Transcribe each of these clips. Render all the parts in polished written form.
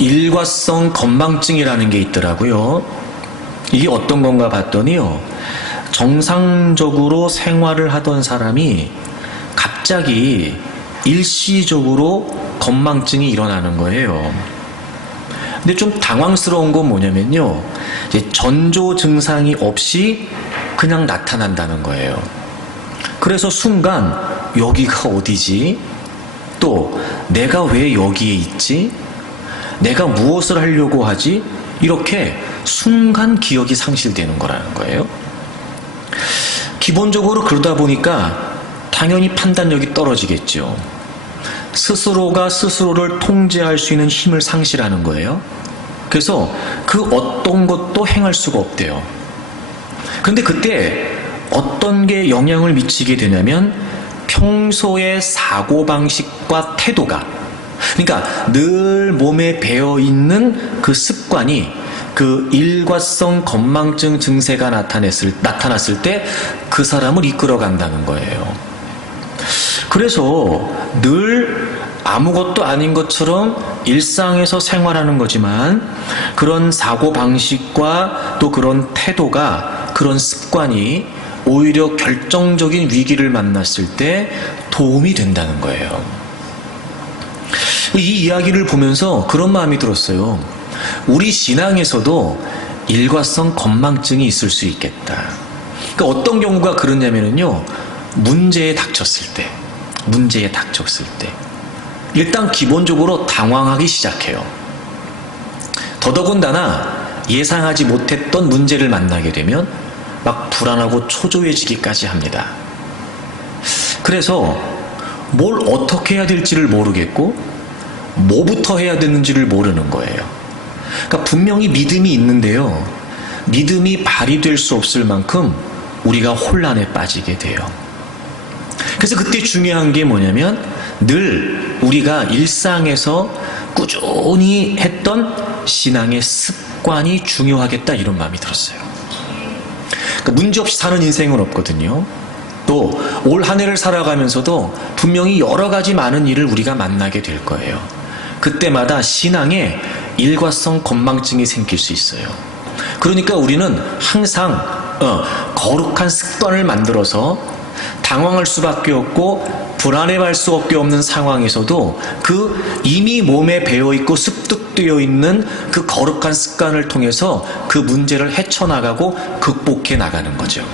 일과성 건망증이라는 게 있더라고요. 이게 어떤 건가 봤더니요, 정상적으로 생활을 하던 사람이 갑자기 일시적으로 건망증이 일어나는 거예요. 근데 좀 당황스러운 건 뭐냐면요, 이제 전조 증상이 없이 그냥 나타난다는 거예요. 그래서 순간 여기가 어디지? 또 내가 왜 여기에 있지? 내가 무엇을 하려고 하지? 이렇게 순간 기억이 상실되는 거라는 거예요. 기본적으로 그러다 보니까 당연히 판단력이 떨어지겠죠. 스스로가 스스로를 통제할 수 있는 힘을 상실하는 거예요. 그래서 그 어떤 것도 행할 수가 없대요. 근데 그때 어떤 게 영향을 미치게 되냐면 평소의 사고방식과 태도가, 그러니까 늘 몸에 배어있는 그 습관이 그 일과성 건망증 증세가 나타났을 때 그 사람을 이끌어간다는 거예요. 그래서 늘 아무것도 아닌 것처럼 일상에서 생활하는 거지만 그런 사고방식과 또 그런 태도가, 그런 습관이 오히려 결정적인 위기를 만났을 때 도움이 된다는 거예요. 이 이야기를 보면서 그런 마음이 들었어요. 우리 신앙에서도 일과성 건망증이 있을 수 있겠다. 그러니까 어떤 경우가 그러냐면요, 문제에 닥쳤을 때 일단 기본적으로 당황하기 시작해요. 더더군다나 예상하지 못했던 문제를 만나게 되면 막 불안하고 초조해지기까지 합니다. 그래서 뭘 어떻게 해야 될지를 모르겠고 뭐부터 해야 되는지를 모르는 거예요. 그러니까 분명히 믿음이 있는데요, 믿음이 발휘될 수 없을 만큼 우리가 혼란에 빠지게 돼요. 그래서 그때 중요한 게 뭐냐면 늘 우리가 일상에서 꾸준히 했던 신앙의 습관이 중요하겠다, 이런 마음이 들었어요. 그러니까 문제없이 사는 인생은 없거든요. 또 올 한 해를 살아가면서도 분명히 여러 가지 많은 일을 우리가 만나게 될 거예요. 그때마다 신앙에 일과성 건망증이 생길 수 있어요. 그러니까 우리는 항상 거룩한 습관을 만들어서 당황할 수밖에 없고 불안해할 수밖에 없는 상황에서도 그 이미 몸에 배어있고 습득되어 있는 그 거룩한 습관을 통해서 그 문제를 헤쳐나가고 극복해 나가는 거죠.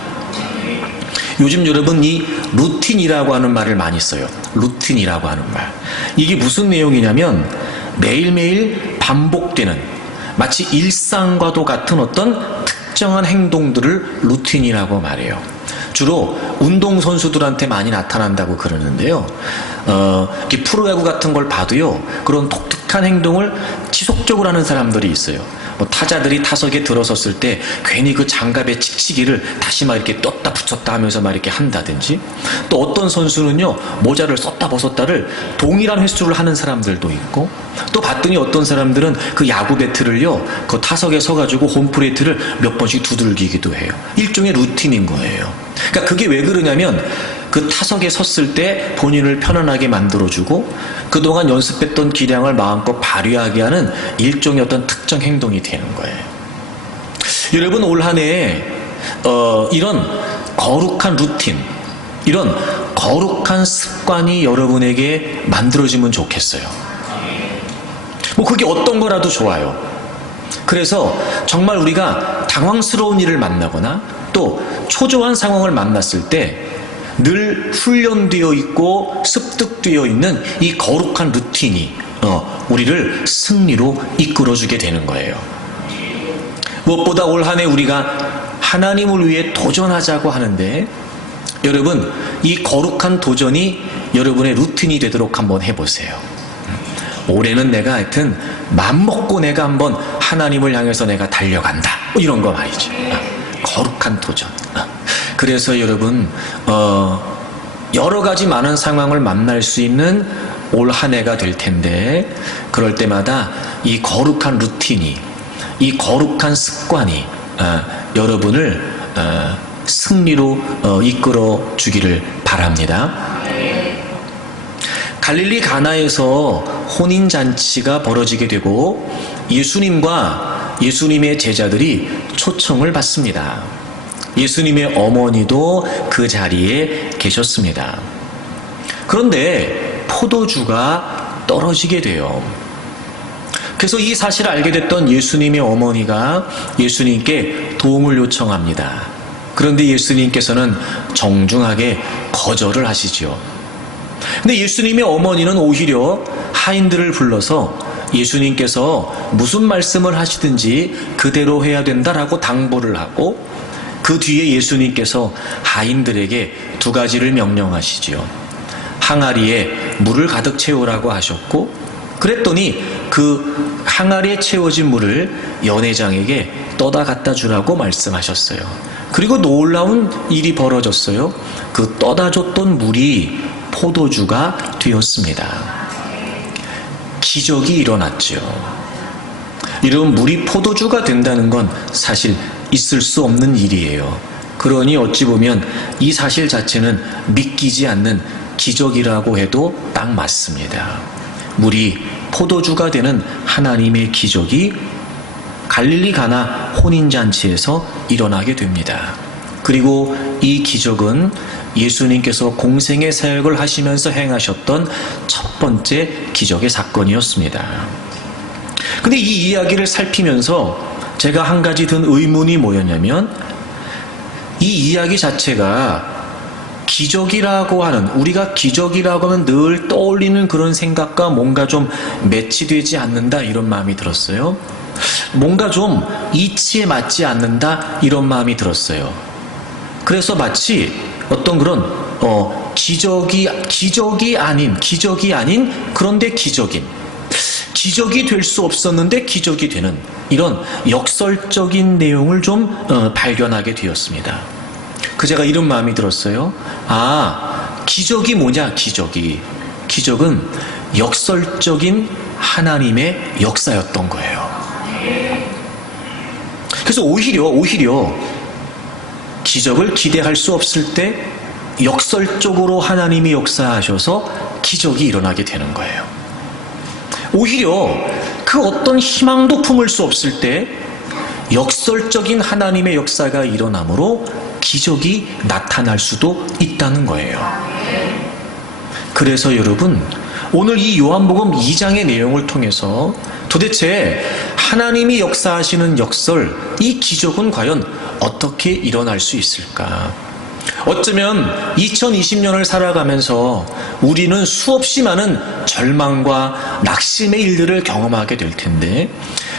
요즘 여러분 이 루틴이라고 하는 말을 많이 써요. 루틴이라고 하는 말. 이게 무슨 내용이냐면 매일매일 반복되는, 마치 일상과도 같은 어떤 특정한 행동들을 루틴이라고 말해요. 주로 운동선수들한테 많이 나타난다고 그러는데요. 이렇게 프로야구 같은 걸 봐도요, 그런 독특한 행동을 지속적으로 하는 사람들이 있어요. 뭐 타자들이 타석에 들어섰을 때 괜히 그 장갑의 칙칙이를 다시 막 이렇게 떴다 붙였다 하면서 막 이렇게 한다든지, 또 어떤 선수는요, 모자를 썼다 벗었다를 동일한 횟수를 하는 사람들도 있고, 또 봤더니 어떤 사람들은 그 야구 배트를요, 그 타석에 서가지고 홈플레이트를 몇 번씩 두들기기도 해요. 일종의 루틴인 거예요. 그러니까 그게 왜 그러냐면 그 타석에 섰을 때 본인을 편안하게 만들어주고 그동안 연습했던 기량을 마음껏 발휘하게 하는 일종의 어떤 특정 행동이 되는 거예요. 여러분 올 한 해에 이런 거룩한 루틴, 이런 거룩한 습관이 여러분에게 만들어지면 좋겠어요. 뭐 그게 어떤 거라도 좋아요. 그래서 정말 우리가 당황스러운 일을 만나거나 또 초조한 상황을 만났을 때 늘 훈련되어 있고 습득되어 있는 이 거룩한 루틴이 우리를 승리로 이끌어주게 되는 거예요. 무엇보다 올 한 해 우리가 하나님을 위해 도전하자고 하는데, 여러분 이 거룩한 도전이 여러분의 루틴이 되도록 한번 해보세요. 올해는 내가 하여튼 맘먹고 내가 한번 하나님을 향해서 내가 달려간다, 이런 거 말이죠. 거룩한 도전. 그래서 여러분 여러 가지 많은 상황을 만날 수 있는 올 한 해가 될 텐데, 그럴 때마다 이 거룩한 루틴이, 이 거룩한 습관이 여러분을 승리로 이끌어 주기를 바랍니다. 갈릴리 가나에서 혼인잔치가 벌어지게 되고 예수님과 예수님의 제자들이 초청을 받습니다. 예수님의 어머니도 그 자리에 계셨습니다. 그런데 포도주가 떨어지게 돼요. 그래서 이 사실을 알게 됐던 예수님의 어머니가 예수님께 도움을 요청합니다. 그런데 예수님께서는 정중하게 거절을 하시죠. 근데 예수님의 어머니는 오히려 하인들을 불러서 예수님께서 무슨 말씀을 하시든지 그대로 해야 된다라고 당부를 하고 그 뒤에 예수님께서 하인들에게 두 가지를 명령하시지요. 항아리에 물을 가득 채우라고 하셨고 그랬더니 그 항아리에 채워진 물을 연회장에게 떠다 갖다 주라고 말씀하셨어요. 그리고 놀라운 일이 벌어졌어요. 그 떠다 줬던 물이 포도주가 되었습니다. 기적이 일어났죠. 이런 물이 포도주가 된다는 건 사실 있을 수 없는 일이에요. 그러니 어찌 보면 이 사실 자체는 믿기지 않는 기적이라고 해도 딱 맞습니다. 물이 포도주가 되는 하나님의 기적이 갈릴리 가나 혼인잔치에서 일어나게 됩니다. 그리고 이 기적은 예수님께서 공생의 사역을 하시면서 행하셨던 첫 번째 기적의 사건이었습니다. 근데 이 이야기를 살피면서 제가 한 가지 든 의문이 뭐였냐면 이 이야기 자체가 기적이라고 하는, 우리가 기적이라고 하면 늘 떠올리는 그런 생각과 뭔가 좀 매치되지 않는다 이런 마음이 들었어요. 뭔가 좀 이치에 맞지 않는다 이런 마음이 들었어요. 그래서 마치 어떤 그런 기적이 아닌 그런데 기적이 될 수 없었는데 기적이 되는 이런 역설적인 내용을 좀 발견하게 되었습니다. 그 제가 이런 마음이 들었어요. 기적이 뭐냐? 기적은 역설적인 하나님의 역사였던 거예요. 그래서 오히려 기적을 기대할 수 없을 때 역설적으로 하나님이 역사하셔서 기적이 일어나게 되는 거예요. 오히려 그 어떤 희망도 품을 수 없을 때 역설적인 하나님의 역사가 일어나므로 기적이 나타날 수도 있다는 거예요. 그래서 여러분, 오늘 이 요한복음 2장의 내용을 통해서 도대체 하나님이 역사하시는 역설, 이 기적은 과연 어떻게 일어날 수 있을까? 어쩌면 2020년을 살아가면서 우리는 수없이 많은 절망과 낙심의 일들을 경험하게 될 텐데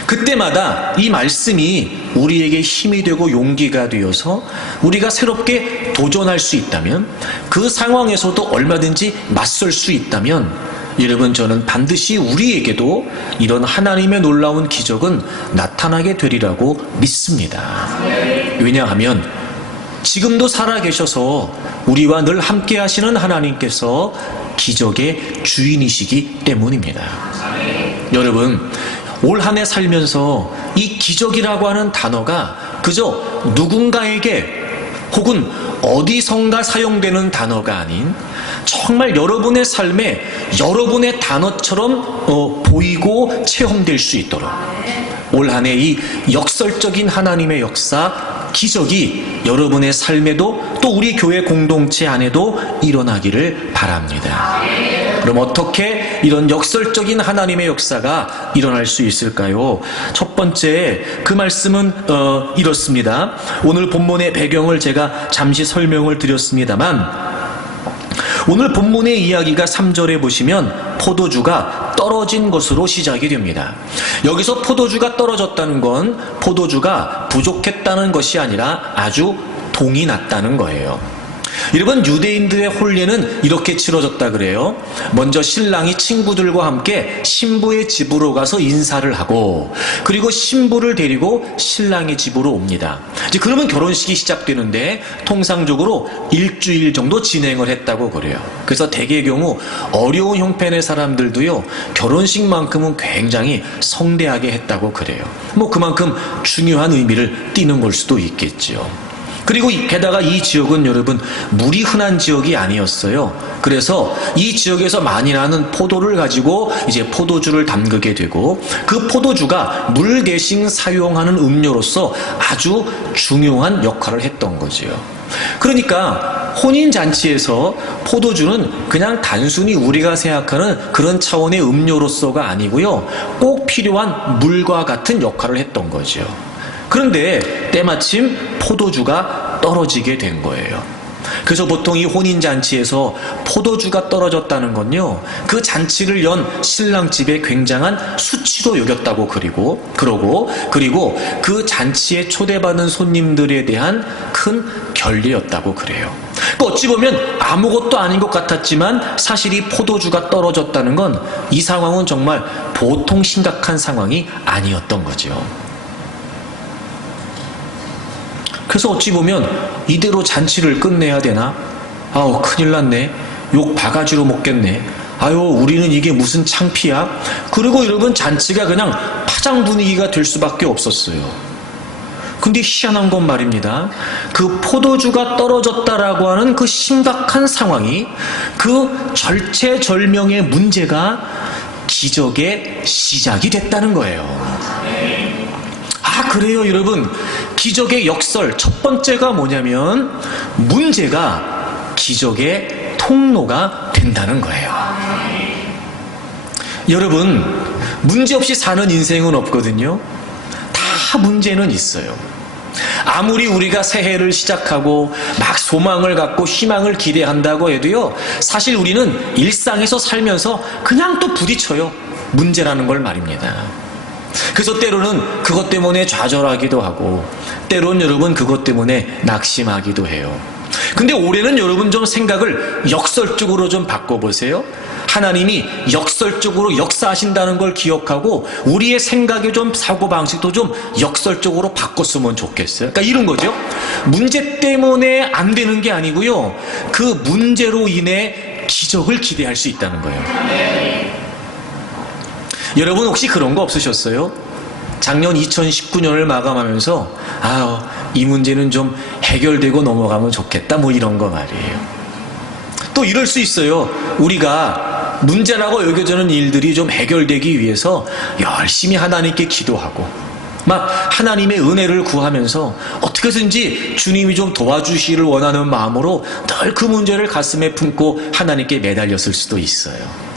그때마다 이 말씀이 우리에게 힘이 되고 용기가 되어서 우리가 새롭게 도전할 수 있다면, 그 상황에서도 얼마든지 맞설 수 있다면, 여러분, 저는 반드시 우리에게도 이런 하나님의 놀라운 기적은 나타나게 되리라고 믿습니다. 왜냐하면 지금도 살아계셔서 우리와 늘 함께 하시는 하나님께서 기적의 주인이시기 때문입니다. 여러분, 올 한 해 살면서 이 기적이라고 하는 단어가 그저 누군가에게 혹은 어디선가 사용되는 단어가 아닌 정말 여러분의 삶에 여러분의 단어처럼 보이고 체험될 수 있도록 올 한 해 이 역설적인 하나님의 역사, 기적이 여러분의 삶에도 또 우리 교회 공동체 안에도 일어나기를 바랍니다. 그럼 어떻게 이런 역설적인 하나님의 역사가 일어날 수 있을까요? 첫 번째, 그 말씀은 이렇습니다. 오늘 본문의 배경을 제가 잠시 설명을 드렸습니다만, 오늘 본문의 이야기가 3절에 보시면 포도주가 떨어진 것으로 시작이 됩니다. 여기서 포도주가 떨어졌다는 건 포도주가 부족했다는 것이 아니라 아주 동이 났다는 거예요. 여러분, 유대인들의 혼례는 이렇게 치러졌다 그래요. 먼저 신랑이 친구들과 함께 신부의 집으로 가서 인사를 하고, 그리고 신부를 데리고 신랑의 집으로 옵니다. 이제 그러면 결혼식이 시작되는데 통상적으로 일주일 정도 진행을 했다고 그래요. 그래서 대개의 경우 어려운 형편의 사람들도요, 결혼식만큼은 굉장히 성대하게 했다고 그래요. 그만큼 중요한 의미를 띠는 걸 수도 있겠죠. 그리고 게다가 이 지역은 여러분 물이 흔한 지역이 아니었어요. 그래서 이 지역에서 많이 나는 포도를 가지고 이제 포도주를 담그게 되고, 그 포도주가 물 대신 사용하는 음료로서 아주 중요한 역할을 했던 거지요. 그러니까 혼인잔치에서 포도주는 그냥 단순히 우리가 생각하는 그런 차원의 음료로서가 아니고요, 꼭 필요한 물과 같은 역할을 했던 거죠. 그런데 때마침 포도주가 떨어지게 된 거예요. 그래서 보통 이 혼인잔치에서 포도주가 떨어졌다는 건요, 그 잔치를 연 신랑 집에 굉장한 수치로 여겼다고 그러고 그리고 그 잔치에 초대받은 손님들에 대한 큰 결례였다고 그래요. 어찌 보면 아무것도 아닌 것 같았지만 사실 이 포도주가 떨어졌다는 건 이 상황은 정말 보통 심각한 상황이 아니었던 거죠. 그래서 어찌 보면 이대로 잔치를 끝내야 되나? 아우, 큰일 났네. 욕 바가지로 먹겠네. 아유, 우리는 이게 무슨 창피야? 그리고 여러분, 잔치가 그냥 파장 분위기가 될 수밖에 없었어요. 근데 희한한 건 말입니다. 그 포도주가 떨어졌다라고 하는 그 심각한 상황이, 그 절체절명의 문제가 기적의 시작이 됐다는 거예요. 그래요, 여러분. 기적의 역설 첫 번째가 뭐냐면, 문제가 기적의 통로가 된다는 거예요. 여러분, 문제 없이 사는 인생은 없거든요. 다 문제는 있어요. 아무리 우리가 새해를 시작하고 막 소망을 갖고 희망을 기대한다고 해도요, 사실 우리는 일상에서 살면서 그냥 또 부딪혀요. 문제라는 걸 말입니다. 그래서 때로는 그것 때문에 좌절하기도 하고, 때로는 여러분 그것 때문에 낙심하기도 해요. 근데 올해는 여러분 좀 생각을 역설적으로 좀 바꿔보세요. 하나님이 역설적으로 역사하신다는 걸 기억하고 우리의 생각의 좀 사고방식도 좀 역설적으로 바꿨으면 좋겠어요. 그러니까 이런 거죠. 문제 때문에 안 되는 게 아니고요, 그 문제로 인해 기적을 기대할 수 있다는 거예요. 여러분 혹시 그런 거 없으셨어요? 작년 2019년을 마감하면서 이 문제는 좀 해결되고 넘어가면 좋겠다, 뭐 이런 거 말이에요. 또 이럴 수 있어요. 우리가 문제라고 여겨지는 일들이 좀 해결되기 위해서 열심히 하나님께 기도하고 막 하나님의 은혜를 구하면서 어떻게든지 주님이 좀 도와주시기를 원하는 마음으로 늘 그 문제를 가슴에 품고 하나님께 매달렸을 수도 있어요.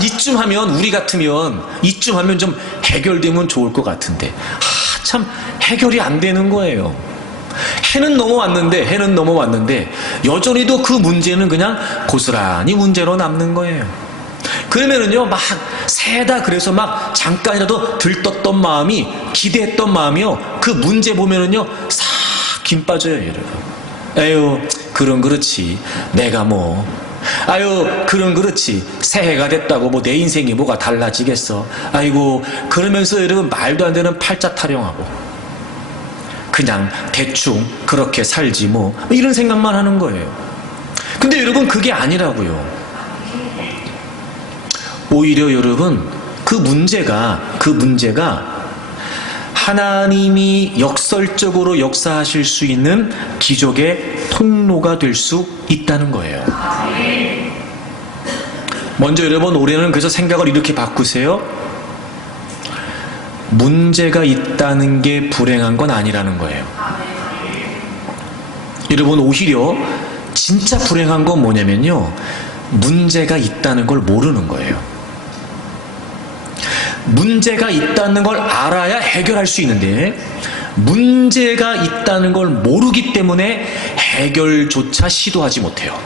이쯤 하면, 우리 같으면 이쯤 하면 좀 해결되면 좋을 것 같은데 참 해결이 안 되는 거예요. 해는 넘어왔는데 여전히도 그 문제는 그냥 고스란히 문제로 남는 거예요. 그러면은요, 막 새다 그래서 막 잠깐이라도 들떴던 마음이, 기대했던 마음이요, 그 문제 보면은요 싹 김 빠져요, 여러분. 에휴, 그럼 그렇지, 내가 뭐, 아유, 그럼 그렇지, 새해가 됐다고 뭐 내 인생이 뭐가 달라지겠어. 아이고, 그러면서 여러분 말도 안 되는 팔자 타령하고 그냥 대충 그렇게 살지 뭐, 이런 생각만 하는 거예요. 근데 여러분 그게 아니라고요. 오히려 여러분 그 문제가 하나님이 역설적으로 역사하실 수 있는 기적의 통로가 될 수 있다는 거예요. 먼저 여러분, 올해는 그래서 생각을 이렇게 바꾸세요. 문제가 있다는 게 불행한 건 아니라는 거예요. 여러분, 오히려 진짜 불행한 건 뭐냐면요, 문제가 있다는 걸 모르는 거예요. 문제가 있다는 걸 알아야 해결할 수 있는데, 문제가 있다는 걸 모르기 때문에 해결조차 시도하지 못해요.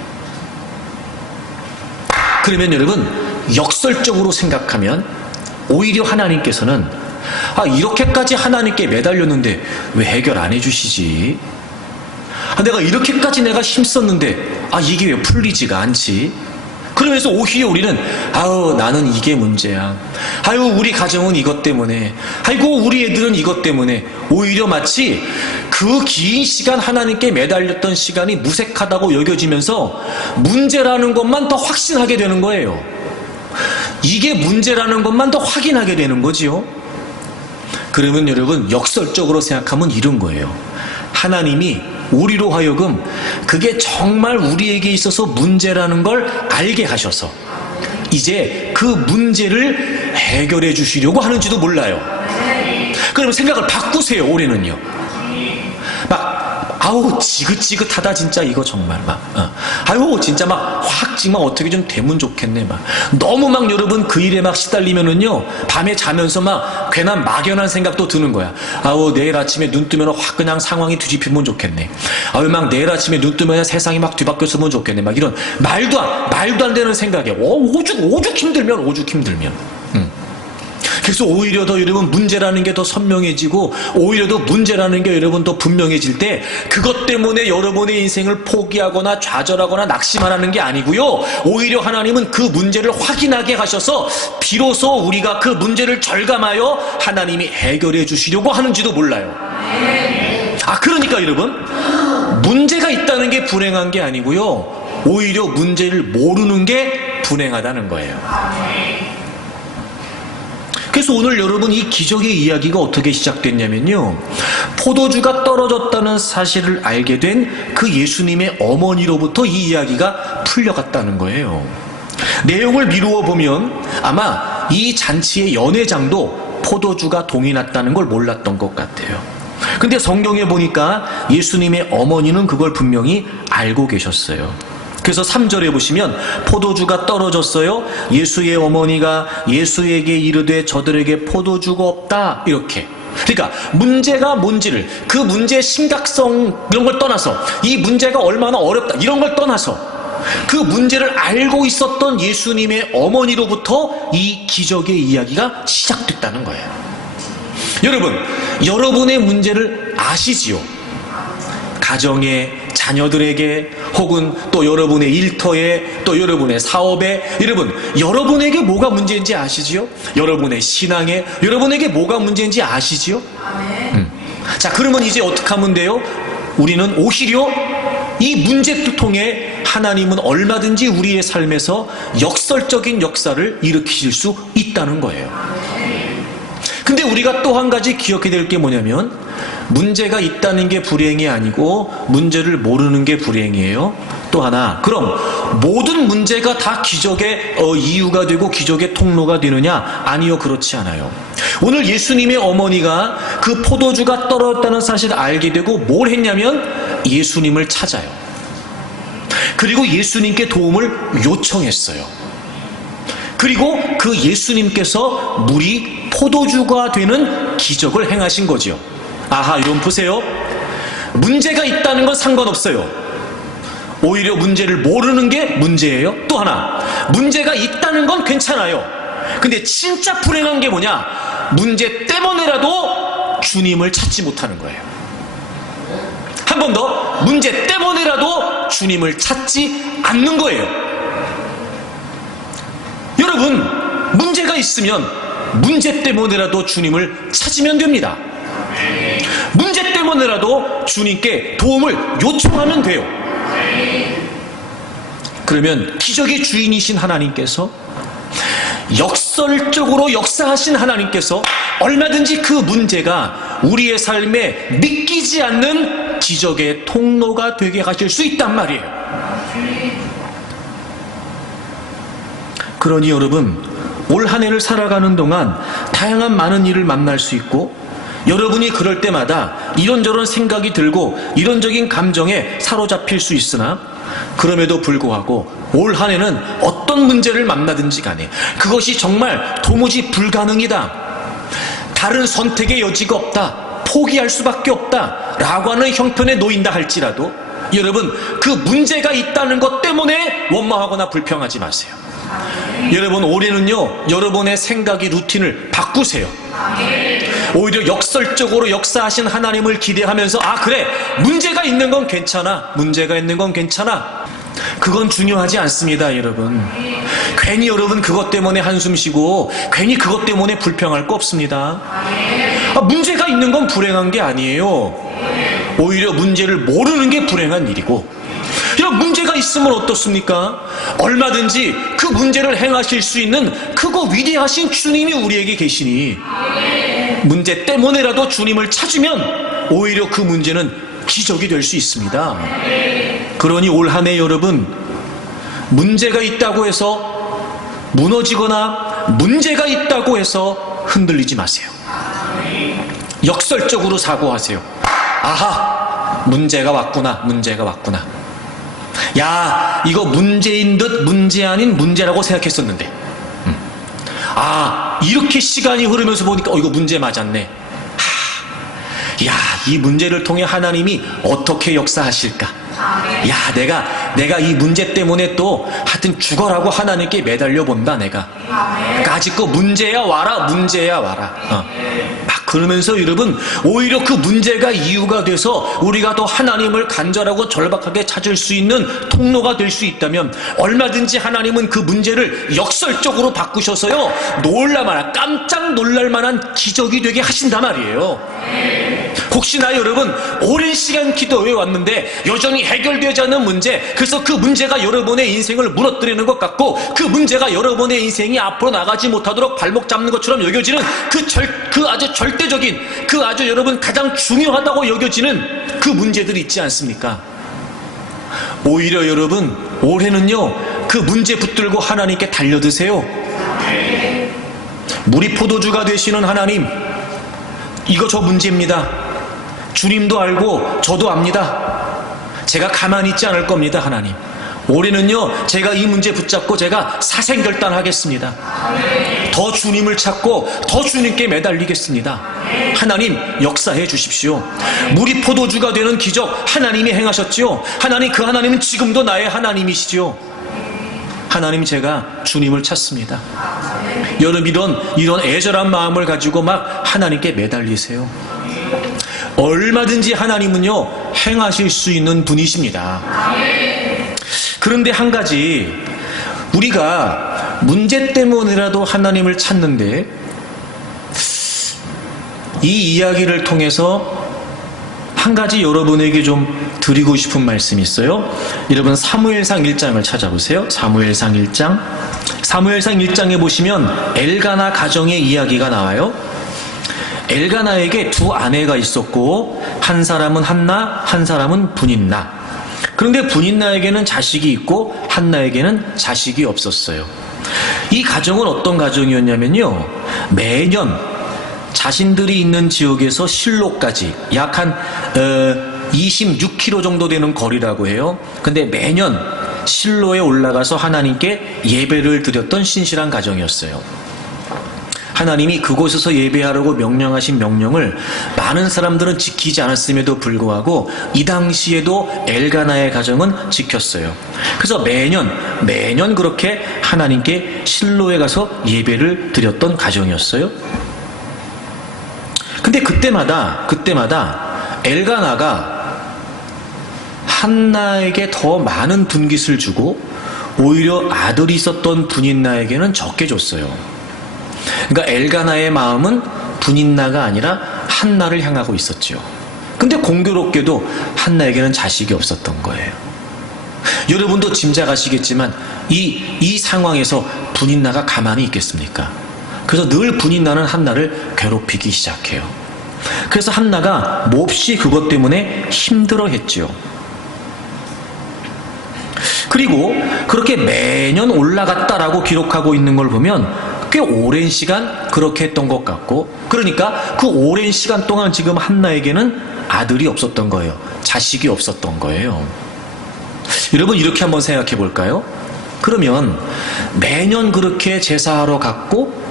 그러면 여러분, 역설적으로 생각하면 오히려 하나님께서는 이렇게까지 하나님께 매달렸는데 왜 해결 안 해주시지? 내가 이렇게까지 내가 힘썼는데 이게 왜 풀리지가 않지? 그러면서 오히려 우리는 나는 이게 문제야, 우리 가정은 이것 때문에, 아이고 우리 애들은 이것 때문에, 오히려 마치 그 긴 시간 하나님께 매달렸던 시간이 무색하다고 여겨지면서 문제라는 것만 더 확신하게 되는 거예요. 이게 문제라는 것만 더 확인하게 되는 거지요. 그러면 여러분, 역설적으로 생각하면 이런 거예요. 하나님이 우리로 하여금 그게 정말 우리에게 있어서 문제라는 걸 알게 하셔서 이제 그 문제를 해결해 주시려고 하는지도 몰라요. 그럼 생각을 바꾸세요. 올해는요. 아우 지긋지긋하다 진짜 이거 정말 아유 진짜 확 지금 어떻게 좀 되면 좋겠네 너무 여러분 그 일에 시달리면은요 밤에 자면서 괜한 막연한 생각도 드는 거야. 아우 내일 아침에 눈 뜨면 확 그냥 상황이 뒤집히면 좋겠네. 아유 내일 아침에 눈 뜨면 세상이 뒤바뀌었으면 좋겠네. 이런 말도 안 되는 생각에 오죽 힘들면 그래서 오히려 더 여러분 문제라는 게 더 선명해지고 오히려 더 문제라는 게 여러분 더 분명해질 때 그것 때문에 여러분의 인생을 포기하거나 좌절하거나 낙심하라는 게 아니고요. 오히려 하나님은 그 문제를 확인하게 하셔서 비로소 우리가 그 문제를 절감하여 하나님이 해결해 주시려고 하는지도 몰라요. 그러니까 여러분 문제가 있다는 게 불행한 게 아니고요. 오히려 문제를 모르는 게 불행하다는 거예요. 그래서 오늘 여러분 이 기적의 이야기가 어떻게 시작됐냐면요. 포도주가 떨어졌다는 사실을 알게 된 그 예수님의 어머니로부터 이 이야기가 풀려갔다는 거예요. 내용을 미루어 보면 아마 이 잔치의 연회장도 포도주가 동이 났다는 걸 몰랐던 것 같아요. 근데 성경에 보니까 예수님의 어머니는 그걸 분명히 알고 계셨어요. 그래서 3절에 보시면 포도주가 떨어졌어요. 예수의 어머니가 예수에게 이르되 저들에게 포도주가 없다. 이렇게. 그러니까 문제가 뭔지를 그 문제의 심각성 이런 걸 떠나서 이 문제가 얼마나 어렵다 이런 걸 떠나서 그 문제를 알고 있었던 예수님의 어머니로부터 이 기적의 이야기가 시작됐다는 거예요. 여러분, 여러분의 문제를 아시지요? 가정에, 자녀들에게, 혹은 또 여러분의 일터에, 또 여러분의 사업에, 여러분에게 뭐가 문제인지 아시지요? 여러분의 신앙에, 여러분에게 뭐가 문제인지 아시지요? 자, 그러면 이제 어떻게 하면 돼요? 우리는 오히려 이 문제를 통해 하나님은 얼마든지 우리의 삶에서 역설적인 역사를 일으키실 수 있다는 거예요. 근데 우리가 또 한 가지 기억해야 될 게 뭐냐면 문제가 있다는 게 불행이 아니고 문제를 모르는 게 불행이에요. 또 하나, 그럼 모든 문제가 다 기적의 이유가 되고 기적의 통로가 되느냐? 아니요, 그렇지 않아요. 오늘 예수님의 어머니가 그 포도주가 떨어졌다는 사실을 알게 되고 뭘 했냐면 예수님을 찾아요. 그리고 예수님께 도움을 요청했어요. 그리고 그 예수님께서 물이 포도주가 되는 기적을 행하신 거죠. 아하, 여러분 보세요. 문제가 있다는 건 상관없어요. 오히려 문제를 모르는 게 문제예요. 또 하나, 문제가 있다는 건 괜찮아요. 근데 진짜 불행한 게 뭐냐? 문제 때문에라도 주님을 찾지 못하는 거예요. 한 번 더, 문제 때문에라도 주님을 찾지 않는 거예요. 여러분, 문제가 있으면 문제 때문에라도 주님을 찾으면 됩니다. 문제 때문에라도 주님께 도움을 요청하면 돼요. 그러면 기적의 주인이신 하나님께서, 역설적으로 역사하신 하나님께서 얼마든지 그 문제가 우리의 삶에 믿기지 않는 기적의 통로가 되게 하실 수 있단 말이에요. 그러니 여러분, 올 한 해를 살아가는 동안 다양한 많은 일을 만날 수 있고, 여러분이 그럴 때마다 이런저런 생각이 들고 이런적인 감정에 사로잡힐 수 있으나, 그럼에도 불구하고 올 한 해는 어떤 문제를 만나든지 간에 그것이 정말 도무지 불가능이다, 다른 선택의 여지가 없다, 포기할 수밖에 없다 라고 하는 형편에 놓인다 할지라도 여러분, 그 문제가 있다는 것 때문에 원망하거나 불평하지 마세요. 여러분, 올해는요, 여러분의 생각이 루틴을 바꾸세요. 오히려 역설적으로 역사하신 하나님을 기대하면서, 아 그래, 문제가 있는 건 괜찮아, 문제가 있는 건 괜찮아, 그건 중요하지 않습니다. 여러분, 괜히 여러분 그것 때문에 한숨 쉬고 괜히 그것 때문에 불평할 거 없습니다. 문제가 있는 건 불행한 게 아니에요. 오히려 문제를 모르는 게 불행한 일이고, 여러분, 문제가 있으면 어떻습니까? 얼마든지 그 문제를 행하실 수 있는 크고 위대하신 주님이 우리에게 계시니 문제 때문에라도 주님을 찾으면 오히려 그 문제는 기적이 될 수 있습니다. 그러니 올 한 해 여러분, 문제가 있다고 해서 무너지거나 문제가 있다고 해서 흔들리지 마세요. 역설적으로 사고하세요. 아하, 문제가 왔구나, 문제가 왔구나. 야, 이거 문제인 듯 문제 아닌 문제라고 생각했었는데, 아, 이렇게 시간이 흐르면서 보니까 이거 문제 맞았네. 야, 이 문제를 통해 하나님이 어떻게 역사하실까? 야, 내가 이 문제 때문에 또 하여튼 죽어라고 하나님께 매달려 본다. 내가 까짓거 문제야 와라, 문제야 와라. 막 그러면서 여러분, 오히려 그 문제가 이유가 돼서 우리가 더 하나님을 간절하고 절박하게 찾을 수 있는 통로가 될 수 있다면, 얼마든지 하나님은 그 문제를 역설적으로 바꾸셔서요, 놀랄만한, 깜짝 놀랄만한 기적이 되게 하신단 말이에요. 혹시나 여러분, 오랜 시간 기도해 왔는데 여전히 해결되지 않는 문제, 그래서 그 문제가 여러분의 인생을 무너뜨리는 것 같고, 그 문제가 여러분의 인생이 앞으로 나가지 못하도록 발목 잡는 것처럼 여겨지는 그 아주 절대적인, 그 아주 여러분 가장 중요하다고 여겨지는 그 문제들이 있지 않습니까? 오히려 여러분, 올해는요, 그 문제 붙들고 하나님께 달려드세요. 물이 포도주가 되시는 하나님, 이거 저 문제입니다. 주님도 알고 저도 압니다. 제가 가만히 있지 않을 겁니다. 하나님, 올해는요, 제가 이 문제 붙잡고 제가 사생결단하겠습니다. 더 주님을 찾고 더 주님께 매달리겠습니다. 하나님, 역사해 주십시오. 물이 포도주가 되는 기적 하나님이 행하셨지요. 하나님, 그 하나님은 지금도 나의 하나님이시지요. 하나님, 제가 주님을 찾습니다. 여러분, 이런 애절한 마음을 가지고 막 하나님께 매달리세요. 얼마든지 하나님은요, 행하실 수 있는 분이십니다. 그런데 한 가지, 우리가 문제 때문이라도 하나님을 찾는데, 이 이야기를 통해서 한 가지 여러분에게 좀 드리고 싶은 말씀이 있어요. 여러분, 사무엘상 1장을 찾아보세요. 사무엘상 1장. 사무엘상 1장에 보시면 엘가나 가정의 이야기가 나와요. 엘가나에게 두 아내가 있었고, 한 사람은 한나, 한 사람은 분인나. 그런데 분인나에게는 자식이 있고 한나에게는 자식이 없었어요. 이 가정은 어떤 가정이었냐면요, 매년 자신들이 있는 지역에서 실로까지 약 한 26km 정도 되는 거리라고 해요. 근데 매년 실로에 올라가서 하나님께 예배를 드렸던 신실한 가정이었어요. 하나님이 그곳에서 예배하라고 명령하신 명령을 많은 사람들은 지키지 않았음에도 불구하고 이 당시에도 엘가나의 가정은 지켰어요. 그래서 매년 그렇게 하나님께 실로에 가서 예배를 드렸던 가정이었어요. 근데 그때마다 엘가나가 한나에게 더 많은 분깃을 주고 오히려 아들이 있었던 분인나에게는 적게 줬어요. 그러니까 엘가나의 마음은 분인나가 아니라 한나를 향하고 있었죠. 근데 공교롭게도 한나에게는 자식이 없었던 거예요. 여러분도 짐작하시겠지만 이 상황에서 분인나가 가만히 있겠습니까? 그래서 늘 분인나는 한나를 괴롭히기 시작해요. 그래서 한나가 몹시 그것 때문에 힘들어했지요. 그리고 그렇게 매년 올라갔다라고 기록하고 있는 걸 보면 꽤 오랜 시간 그렇게 했던 것 같고, 그러니까 그 오랜 시간 동안 지금 한나에게는 아들이 없었던 거예요. 자식이 없었던 거예요. 여러분, 이렇게 한번 생각해 볼까요? 그러면 매년 그렇게 제사하러 갔고,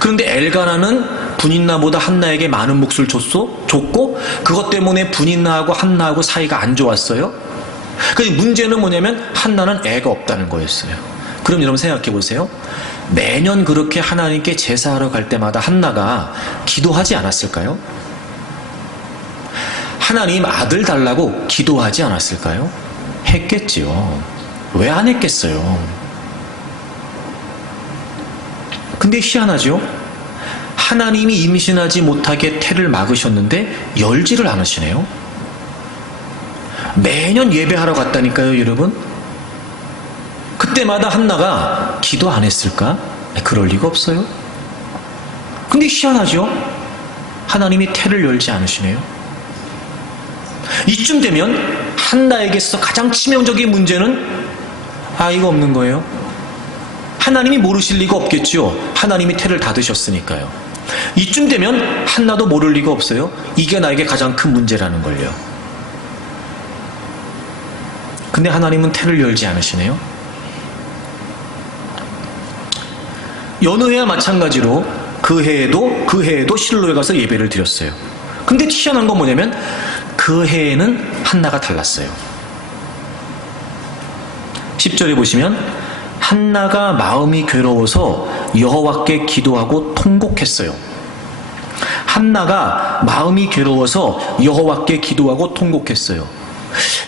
그런데 엘가나는 분인나보다 한나에게 많은 몫을 줬고, 그것 때문에 분인나하고 한나하고 사이가 안 좋았어요. 그래서 문제는 뭐냐면 한나는 애가 없다는 거였어요. 그럼 여러분 생각해 보세요. 매년 그렇게 하나님께 제사하러 갈 때마다 한나가 기도하지 않았을까요? 하나님, 아들 달라고 기도하지 않았을까요? 했겠지요. 왜 안 했겠어요? 근데 희한하죠? 하나님이 임신하지 못하게 태를 막으셨는데 열지를 않으시네요. 매년 예배하러 갔다니까요, 여러분. 그때마다 한나가 기도 안 했을까? 그럴 리가 없어요. 근데 희한하죠? 하나님이 태를 열지 않으시네요. 이쯤 되면 한나에게서 가장 치명적인 문제는 아이가 없는 거예요. 하나님이 모르실 리가 없겠죠. 하나님이 태를 닫으셨으니까요. 이쯤 되면 한나도 모를 리가 없어요. 이게 나에게 가장 큰 문제라는 걸요. 근데 하나님은 태를 열지 않으시네요. 여느 해와 마찬가지로 그 해에도 실로에 가서 예배를 드렸어요. 근데 희한한 건 뭐냐면 그 해에는 한나가 달랐어요. 10절에 보시면 한나가 마음이 괴로워서 여호와께 기도하고 통곡했어요. 한나가 마음이 괴로워서 여호와께 기도하고 통곡했어요.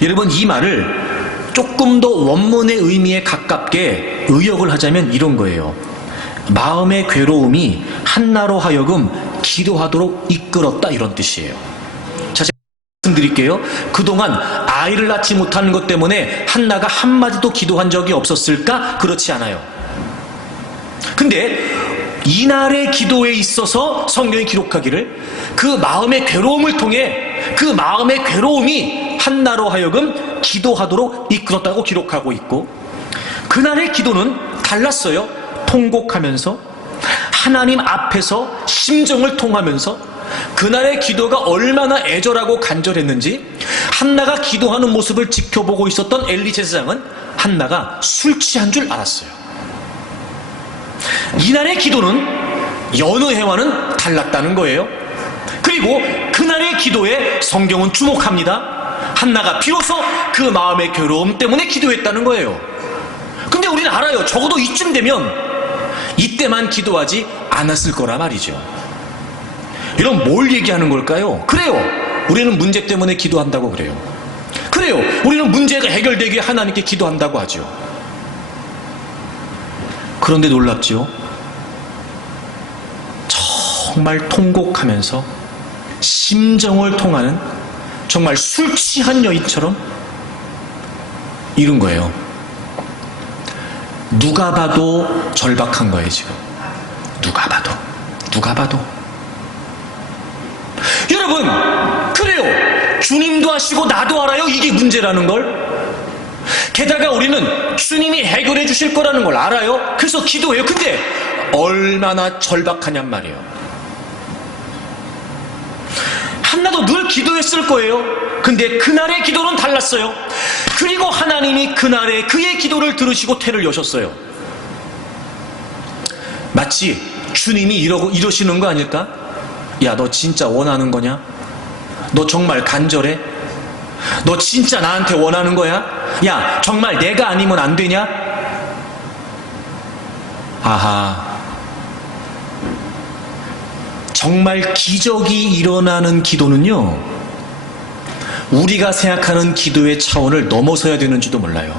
여러분, 이 말을 조금 더 원문의 의미에 가깝게 의역을 하자면 이런 거예요. 마음의 괴로움이 한나로 하여금 기도하도록 이끌었다, 이런 뜻이에요. 자, 제가 말씀드릴게요. 그동안 아이를 낳지 못하는 것 때문에 한나가 한마디도 기도한 적이 없었을까? 그렇지 않아요. 근데 이날의 기도에 있어서 성경이 기록하기를 그 마음의 괴로움을 통해 그 마음의 괴로움이 한나로 하여금 기도하도록 이끌었다고 기록하고 있고, 그날의 기도는 달랐어요. 통곡하면서 하나님 앞에서 심정을 통하면서 그날의 기도가 얼마나 애절하고 간절했는지 한나가 기도하는 모습을 지켜보고 있었던 엘리 제사장은 한나가 술 취한 줄 알았어요. 이날의 기도는 여느 해와는 달랐다는 거예요. 그리고 그날의 기도에 성경은 주목합니다. 한나가 비로소 그 마음의 괴로움 때문에 기도했다는 거예요. 근데 우리는 알아요. 적어도 이쯤 되면 이때만 기도하지 않았을 거라 말이죠. 이런 뭘 얘기하는 걸까요? 그래요. 우리는 문제 때문에 기도한다고 그래요. 그래요. 우리는 문제가 해결되기에 하나님께 기도한다고 하죠. 그런데 놀랍죠. 정말 통곡하면서 심정을 통하는 정말 술 취한 여인처럼 이런 거예요. 누가 봐도 절박한 거예요, 지금. 누가 봐도. 여러분, 그래요. 주님도 아시고 나도 알아요. 이게 문제라는 걸. 게다가 우리는 주님이 해결해 주실 거라는 걸 알아요. 그래서 기도해요. 근데 얼마나 절박하냔 말이에요. 한나도 늘 기도했을 거예요. 근데 그날의 기도는 달랐어요. 그리고 하나님이 그날에 그의 기도를 들으시고 태를 여셨어요. 마치 주님이 이러시는 거 아닐까? 야, 너 진짜 원하는 거냐? 너 정말 간절해? 너 진짜 나한테 원하는 거야? 야, 정말 내가 아니면 안 되냐? 아하. 정말 기적이 일어나는 기도는요, 우리가 생각하는 기도의 차원을 넘어서야 되는지도 몰라요.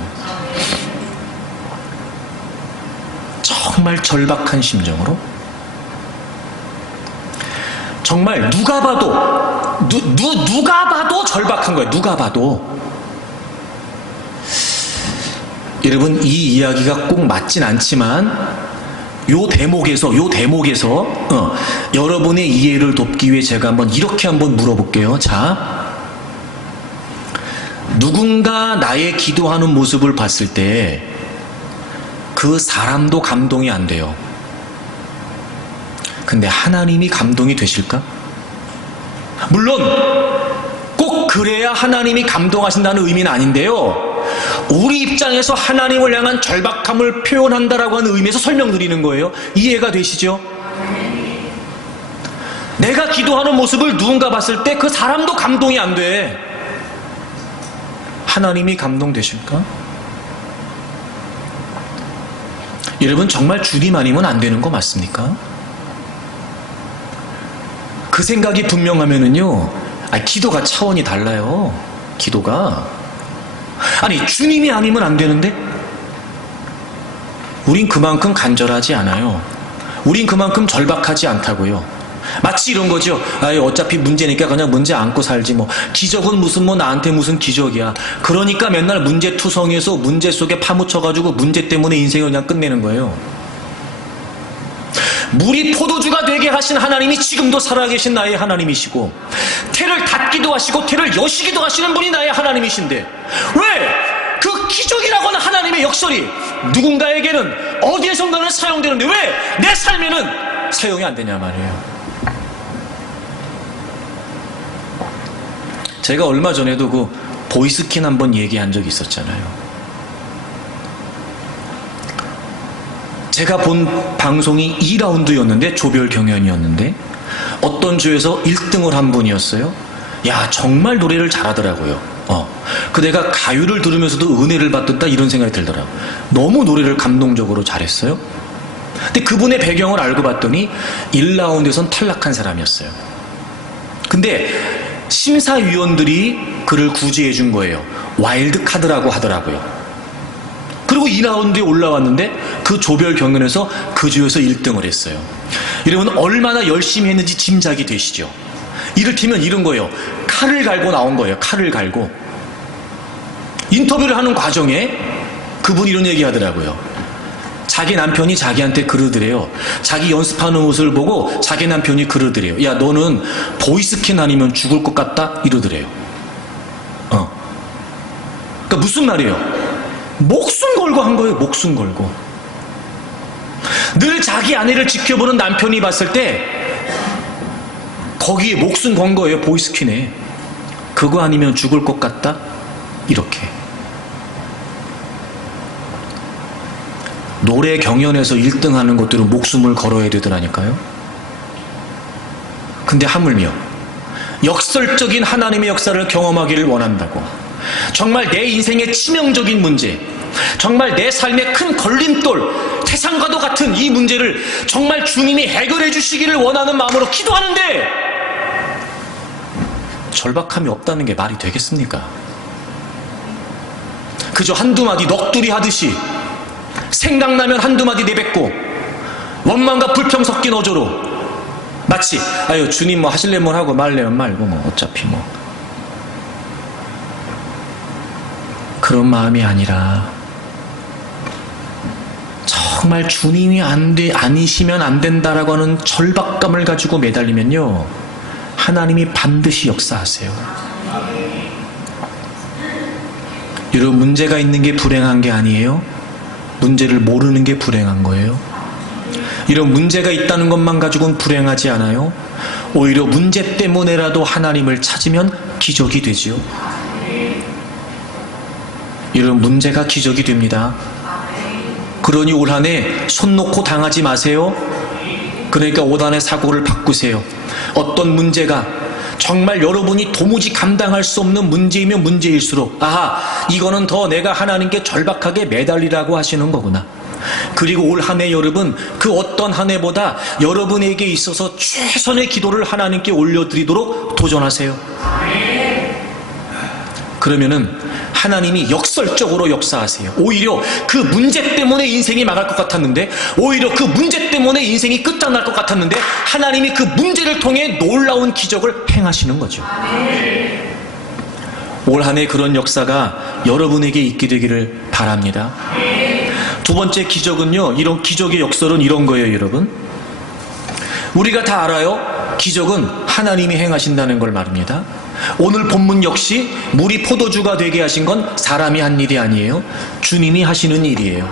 정말 절박한 심정으로, 정말 누가 봐도 누가 봐도 절박한 거예요. 누가 봐도. 여러분, 이 이야기가 꼭 맞진 않지만 요 대목에서 여러분의 이해를 돕기 위해 제가 이렇게 한번 물어볼게요. 자, 누군가 나의 기도하는 모습을 봤을 때 그 사람도 감동이 안 돼요. 근데 하나님이 감동이 되실까? 물론 꼭 그래야 하나님이 감동하신다는 의미는 아닌데요, 우리 입장에서 하나님을 향한 절박함을 표현한다라고 하는 의미에서 설명드리는 거예요. 이해가 되시죠? 내가 기도하는 모습을 누군가 봤을 때 그 사람도 감동이 안 돼. 하나님이 감동되실까? 여러분, 정말 주님 아니면 안 되는 거 맞습니까? 그 생각이 분명하면은요, 기도가 차원이 달라요. 기도가. 아니, 주님이 아니면 안 되는데? 우린 그만큼 간절하지 않아요. 우린 그만큼 절박하지 않다고요. 마치 이런 거죠. 어차피 문제니까 그냥 문제 안고 살지 뭐. 기적은 무슨 나한테 무슨 기적이야. 그러니까 맨날 문제투성에서 문제 속에 파묻혀가지고 문제 때문에 인생을 그냥 끝내는 거예요. 물이 포도주가 되게 하신 하나님이 지금도 살아계신 나의 하나님이시고, 태를 닫기도 하시고 태를 여시기도 하시는 분이 나의 하나님이신데, 왜 그 기적이라고 하는 하나님의 역설이 누군가에게는 어디에선가는 사용되는데 왜 내 삶에는 사용이 안 되냐 말이에요. 제가 얼마 전에도 그 보이스킨 한번 얘기한 적이 있었잖아요. 제가 본 방송이 2라운드였는데, 조별 경연이었는데, 어떤 조에서 1등을 한 분이었어요. 야, 정말 노래를 잘하더라고요. 그 내가 가요를 들으면서도 은혜를 받았다 이런 생각이 들더라고요. 너무 노래를 감동적으로 잘했어요. 근데 그분의 배경을 알고 봤더니 1라운드에선 탈락한 사람이었어요. 근데 심사위원들이 그를 구제해 준 거예요. 와일드 카드라고 하더라고요. 그리고 2라운드에 올라왔는데 그 조별 경연에서 그 조에서 1등을 했어요. 여러분, 얼마나 열심히 했는지 짐작이 되시죠? 이를테면 이런 거예요. 칼을 갈고 나온 거예요. 칼을 갈고. 인터뷰를 하는 과정에 그분이 이런 얘기 하더라고요. 자기 남편이 자기한테 그러더래요. 자기 연습하는 모습을 보고 자기 남편이 그러더래요. 야, 너는 보이스킨 아니면 죽을 것 같다? 이러더래요. 그러니까 무슨 말이에요? 목숨 걸고 한 거예요. 목숨 걸고. 늘 자기 아내를 지켜보는 남편이 봤을 때 거기에 목숨 건 거예요. 보이스킨에. 그거 아니면 죽을 것 같다? 이렇게. 노래 경연에서 1등 하는 것들은 목숨을 걸어야 되더라니까요. 근데 하물며 역설적인 하나님의 역사를 경험하기를 원한다고, 정말 내 인생의 치명적인 문제, 정말 내 삶의 큰 걸림돌, 태산과도 같은 이 문제를 정말 주님이 해결해 주시기를 원하는 마음으로 기도하는데 절박함이 없다는 게 말이 되겠습니까? 그저 한두 마디 넋두리 하듯이 생각나면 한두 마디 내뱉고 원망과 불평 섞인 어조로 마치 아유 주님 뭐 하실래면 하고 말래면 말고 뭐 어차피 뭐 그런 마음이 아니라 정말 주님이 아니시면 안 된다라고 하는 절박감을 가지고 매달리면요, 하나님이 반드시 역사하세요. 여러분, 문제가 있는 게 불행한 게 아니에요. 문제를 모르는 게 불행한 거예요. 이런 문제가 있다는 것만 가지고는 불행하지 않아요. 오히려 문제 때문에라도 하나님을 찾으면 기적이 되지요. 이런 문제가 기적이 됩니다. 그러니 올 한 해 손 놓고 당하지 마세요. 그러니까 올 한 해 사고를 바꾸세요. 어떤 문제가 정말 여러분이 도무지 감당할 수 없는 문제이면 문제일수록 아하, 이거는 더 내가 하나님께 절박하게 매달리라고 하시는 거구나. 그리고 올 한 해 여러분, 그 어떤 한 해보다 여러분에게 있어서 최선의 기도를 하나님께 올려드리도록 도전하세요. 그러면은 하나님이 역설적으로 역사하세요. 오히려 그 문제 때문에 인생이 망할 것 같았는데, 오히려 그 문제 때문에 인생이 끝장날 것 같았는데 하나님이 그 문제를 통해 놀라운 기적을 행하시는 거죠. 올 한 해 그런 역사가 여러분에게 있게 되기를 바랍니다. 두 번째 기적은요, 이런 기적의 역설은 이런 거예요. 여러분, 우리가 다 알아요. 기적은 하나님이 행하신다는 걸 말입니다. 오늘 본문 역시 물이 포도주가 되게 하신 건 사람이 한 일이 아니에요. 주님이 하시는 일이에요.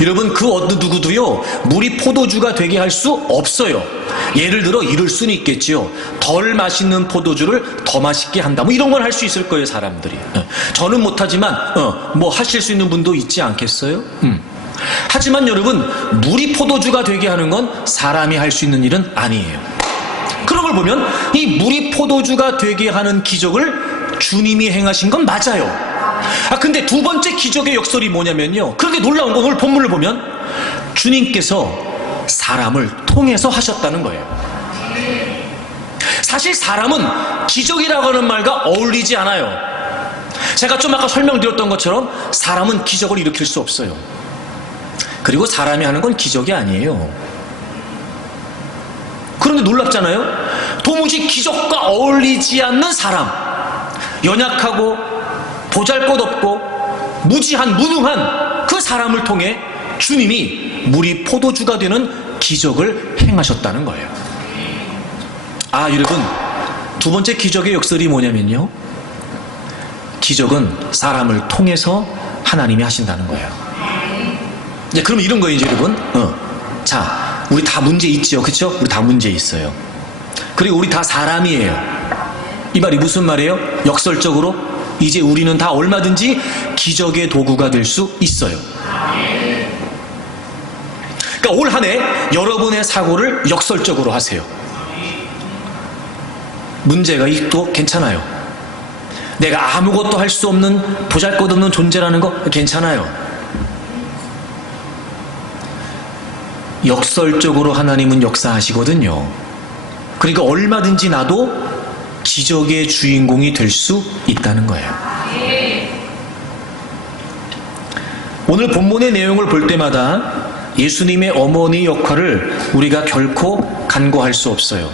여러분, 그 어느 누구도요 물이 포도주가 되게 할 수 없어요. 예를 들어 이럴 수는 있겠지요. 덜 맛있는 포도주를 더 맛있게 한다, 뭐 이런 걸 할 수 있을 거예요, 사람들이. 저는 못하지만 뭐 하실 수 있는 분도 있지 않겠어요? 하지만 여러분, 물이 포도주가 되게 하는 건 사람이 할 수 있는 일은 아니에요. 그런 걸 보면 이 물이 포도주가 되게 하는 기적을 주님이 행하신 건 맞아요. 근데 두 번째 기적의 역설이 뭐냐면요, 그렇게 놀라운 건 오늘 본문을 보면 주님께서 사람을 통해서 하셨다는 거예요. 사실 사람은 기적이라고 하는 말과 어울리지 않아요. 제가 좀 아까 설명드렸던 것처럼 사람은 기적을 일으킬 수 없어요. 그리고 사람이 하는 건 기적이 아니에요. 그런데 놀랍잖아요. 도무지 기적과 어울리지 않는 사람, 연약하고 보잘것없고 무지한 무능한 그 사람을 통해 주님이 물이 포도주가 되는 기적을 행하셨다는 거예요. 아, 여러분, 두 번째 기적의 역설이 뭐냐면요, 기적은 사람을 통해서 하나님이 하신다는 거예요. 이제 그럼 이런 거예요, 이제 여러분. 자, 우리 다 문제 있지요, 그렇죠? 우리 다 문제 있어요. 그리고 우리 다 사람이에요. 이 말이 무슨 말이에요? 역설적으로 이제 우리는 다 얼마든지 기적의 도구가 될 수 있어요. 그러니까 올 한 해 여러분의 사고를 역설적으로 하세요. 문제가 있도 괜찮아요. 내가 아무것도 할 수 없는 보잘것없는 존재라는 거 괜찮아요. 역설적으로 하나님은 역사하시거든요. 그러니까 얼마든지 나도 기적의 주인공이 될 수 있다는 거예요. 오늘 본문의 내용을 볼 때마다 예수님의 어머니 역할을 우리가 결코 간과할 수 없어요.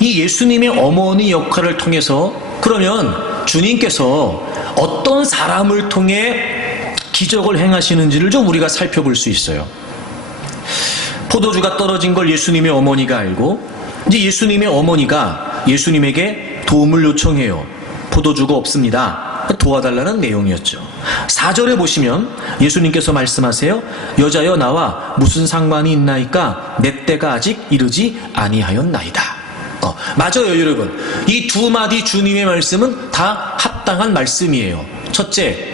이 예수님의 어머니 역할을 통해서 그러면 주님께서 어떤 사람을 통해 기적을 행하시는지를 좀 우리가 살펴볼 수 있어요. 포도주가 떨어진 걸 예수님의 어머니가 알고 이제 예수님의 어머니가 예수님에게 도움을 요청해요. 포도주가 없습니다. 도와달라는 내용이었죠. 4절에 보시면 예수님께서 말씀하세요. 여자여 나와 무슨 상관이 있나이까 내 때가 아직 이르지 아니하였나이다. 맞아요, 여러분. 이 두 마디 주님의 말씀은 다 합당한 말씀이에요. 첫째,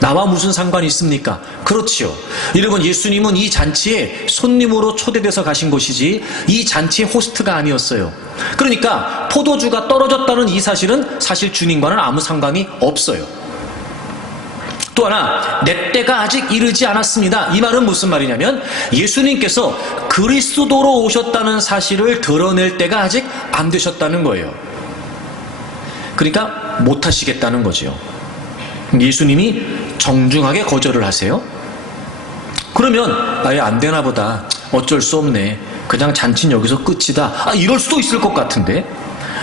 나와 무슨 상관이 있습니까? 그렇지요. 여러분, 예수님은 이 잔치에 손님으로 초대돼서 가신 것이지 이 잔치의 호스트가 아니었어요. 그러니까 포도주가 떨어졌다는 이 사실은 사실 주님과는 아무 상관이 없어요. 또 하나, 내 때가 아직 이르지 않았습니다. 이 말은 무슨 말이냐면 예수님께서 그리스도로 오셨다는 사실을 드러낼 때가 아직 안 되셨다는 거예요. 그러니까 못 하시겠다는 거죠. 예수님이 정중하게 거절을 하세요. 그러면 아예 안 되나 보다, 어쩔 수 없네, 그냥 잔치는 여기서 끝이다, 이럴 수도 있을 것 같은데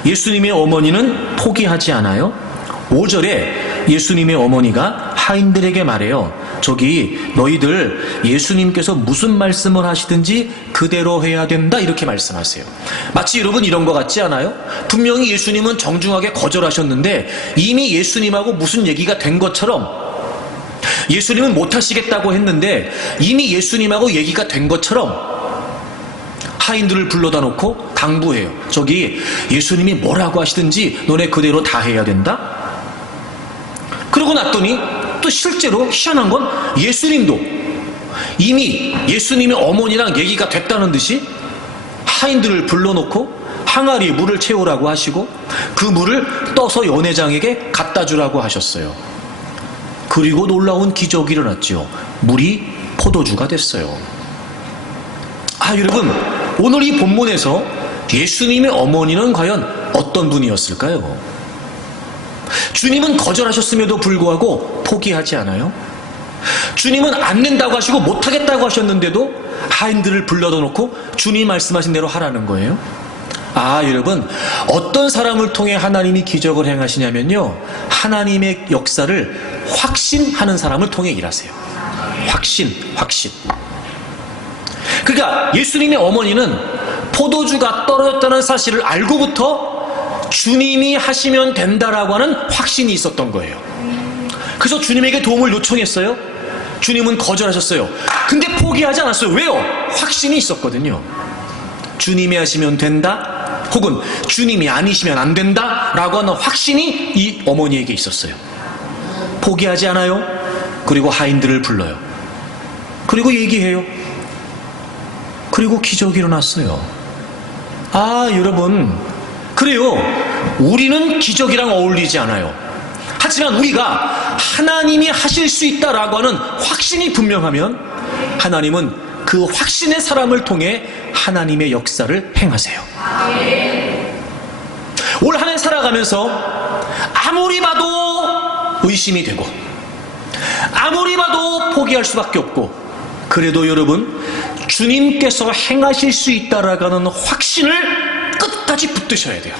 예수님의 어머니는 포기하지 않아요. 5절에 예수님의 어머니가 하인들에게 말해요. 저기 너희들 예수님께서 무슨 말씀을 하시든지 그대로 해야 된다, 이렇게 말씀하세요. 마치 여러분 이런 것 같지 않아요? 분명히 예수님은 정중하게 거절하셨는데 이미 예수님하고 무슨 얘기가 된 것처럼, 예수님은 못하시겠다고 했는데 이미 예수님하고 얘기가 된 것처럼 하인들을 불러다 놓고 당부해요. 저기 예수님이 뭐라고 하시든지 너네 그대로 다 해야 된다. 그러고 났더니 또 실제로 희한한 건 예수님도 이미 예수님의 어머니랑 얘기가 됐다는 듯이 하인들을 불러놓고 항아리에 물을 채우라고 하시고 그 물을 떠서 연회장에게 갖다 주라고 하셨어요. 그리고 놀라운 기적이 일어났죠. 물이 포도주가 됐어요. 여러분, 오늘 이 본문에서 예수님의 어머니는 과연 어떤 분이었을까요? 주님은 거절하셨음에도 불구하고 포기하지 않아요. 주님은 안 된다고 하시고 못하겠다고 하셨는데도 하인들을 불러다 놓고 주님 말씀하신 대로 하라는 거예요. 여러분, 어떤 사람을 통해 하나님이 기적을 행하시냐면요, 하나님의 역사를 확신하는 사람을 통해 일하세요. 확신. 그러니까 예수님의 어머니는 포도주가 떨어졌다는 사실을 알고부터 주님이 하시면 된다라고 하는 확신이 있었던 거예요. 그래서 주님에게 도움을 요청했어요. 주님은 거절하셨어요. 근데 포기하지 않았어요. 왜요? 확신이 있었거든요. 주님이 하시면 된다, 혹은 주님이 아니시면 안 된다 라고 하는 확신이 이 어머니에게 있었어요. 포기하지 않아요. 그리고 하인들을 불러요. 그리고 얘기해요. 그리고 기적이 일어났어요. 여러분, 그래요. 우리는 기적이랑 어울리지 않아요. 하지만 우리가 하나님이 하실 수 있다라고 하는 확신이 분명하면 하나님은 그 확신의 사람을 통해 하나님의 역사를 행하세요. 올 한 해 살아가면서 아무리 봐도 의심이 되고 아무리 봐도 포기할 수밖에 없고, 그래도 여러분, 주님께서 행하실 수 있다라고 하는 확신을 끝까지 붙드셔야 돼요.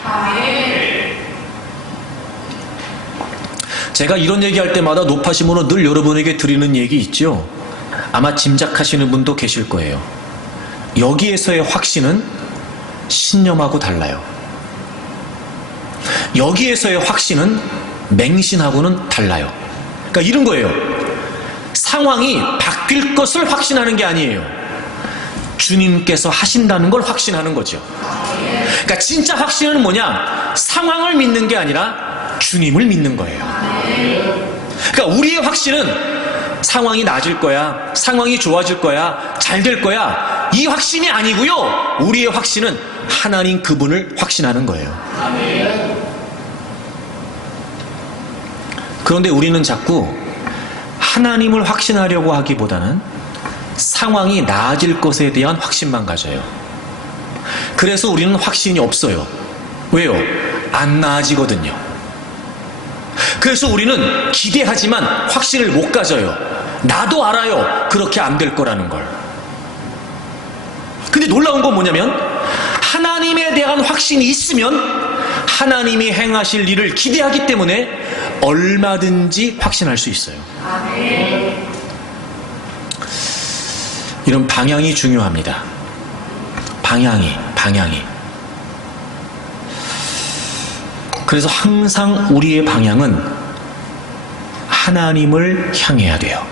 제가 이런 얘기할 때마다 높아심으로 늘 여러분에게 드리는 얘기 있죠. 아마 짐작하시는 분도 계실 거예요. 여기에서의 확신은 신념하고 달라요. 여기에서의 확신은 맹신하고는 달라요. 그러니까 이런 거예요. 상황이 바뀔 것을 확신하는 게 아니에요. 주님께서 하신다는 걸 확신하는 거죠. 그러니까 진짜 확신은 뭐냐? 상황을 믿는 게 아니라 주님을 믿는 거예요. 그러니까 우리의 확신은 상황이 나아질 거야, 상황이 좋아질 거야, 잘 될 거야, 이 확신이 아니고요. 우리의 확신은 하나님 그분을 확신하는 거예요. 그런데 우리는 자꾸 하나님을 확신하려고 하기보다는 상황이 나아질 것에 대한 확신만 가져요. 그래서 우리는 확신이 없어요. 왜요? 안 나아지거든요. 그래서 우리는 기대하지만 확신을 못 가져요. 나도 알아요. 그렇게 안 될 거라는 걸. 근데 놀라운 건 뭐냐면 하나님에 대한 확신이 있으면 하나님이 행하실 일을 기대하기 때문에 얼마든지 확신할 수 있어요. 이런 방향이 중요합니다. 방향이. 그래서 항상 우리의 방향은 하나님을 향해야 돼요.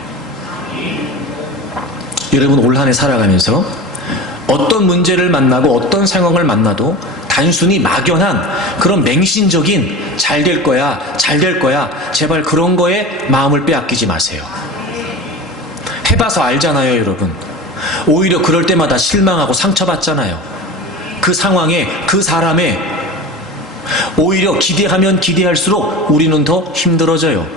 여러분, 올 한 해 살아가면서 어떤 문제를 만나고 어떤 상황을 만나도 단순히 막연한 그런 맹신적인 잘 될 거야, 제발 그런 거에 마음을 빼앗기지 마세요. 해봐서 알잖아요, 여러분. 오히려 그럴 때마다 실망하고 상처받잖아요. 그 상황에, 그 사람에 오히려 기대하면 기대할수록 우리는 더 힘들어져요.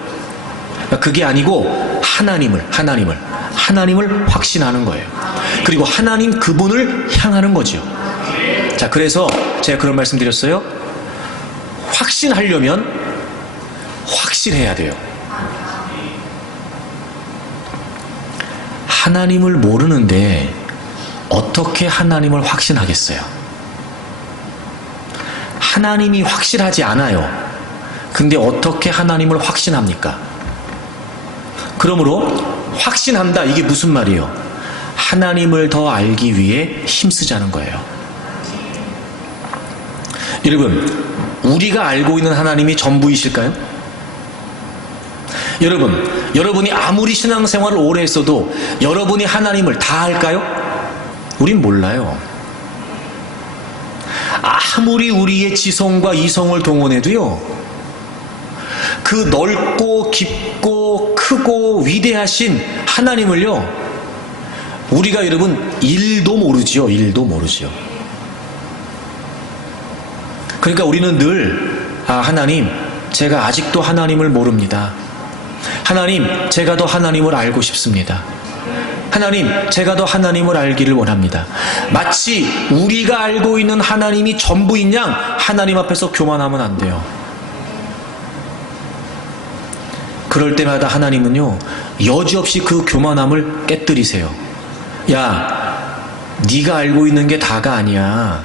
그게 아니고 하나님을 확신하는 거예요. 그리고 하나님 그분을 향하는 거죠. 자, 그래서 제가 그런 말씀 드렸어요. 확신하려면 확실해야 돼요. 하나님을 모르는데 어떻게 하나님을 확신하겠어요? 하나님이 확실하지 않아요. 근데 어떻게 하나님을 확신합니까? 그러므로 확신한다, 이게 무슨 말이에요? 하나님을 더 알기 위해 힘쓰자는 거예요. 여러분, 우리가 알고 있는 하나님이 전부이실까요? 여러분이 아무리 신앙생활을 오래 했어도 여러분이 하나님을 다 알까요? 우린 몰라요. 아무리 우리의 지성과 이성을 동원해도요, 그 넓고 깊고 크고 위대하신 하나님을요, 우리가 여러분 1도 모르지요. 1도 모르지요. 그러니까 우리는 늘 하나님, 제가 아직도 하나님을 모릅니다. 하나님, 제가 더 하나님을 알고 싶습니다. 하나님, 제가 더 하나님을 알기를 원합니다. 마치 우리가 알고 있는 하나님이 전부인 양 하나님 앞에서 교만하면 안 돼요. 그럴 때마다 하나님은요, 여지없이 그 교만함을 깨뜨리세요. 야, 네가 알고 있는 게 다가 아니야.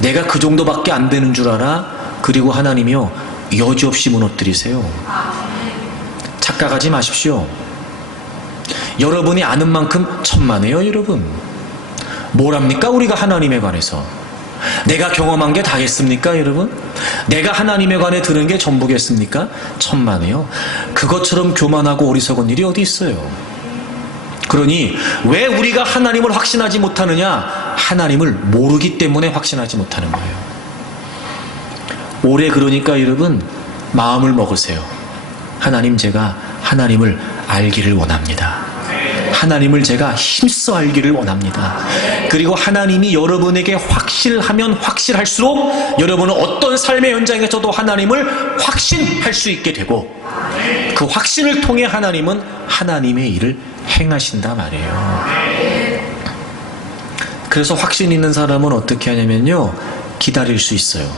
내가 그 정도밖에 안 되는 줄 알아? 그리고 하나님이요, 여지없이 무너뜨리세요. 착각하지 마십시오. 여러분이 아는 만큼 천만에요, 여러분. 뭘 합니까, 우리가 하나님에 관해서? 내가 경험한 게 다겠습니까, 여러분? 내가 하나님에 관해 들은 게 전부겠습니까? 천만에요. 그것처럼 교만하고 어리석은 일이 어디 있어요? 그러니 왜 우리가 하나님을 확신하지 못하느냐? 하나님을 모르기 때문에 확신하지 못하는 거예요. 올해 그러니까 여러분, 마음을 먹으세요. 하나님, 제가 하나님을 알기를 원합니다. 하나님을 제가 힘써 알기를 원합니다. 그리고 하나님이 여러분에게 확실하면 확실할수록 여러분은 어떤 삶의 현장에서도 하나님을 확신할 수 있게 되고, 그 확신을 통해 하나님은 하나님의 일을 행하신다 말이에요. 그래서 확신 있는 사람은 어떻게 하냐면요, 기다릴 수 있어요.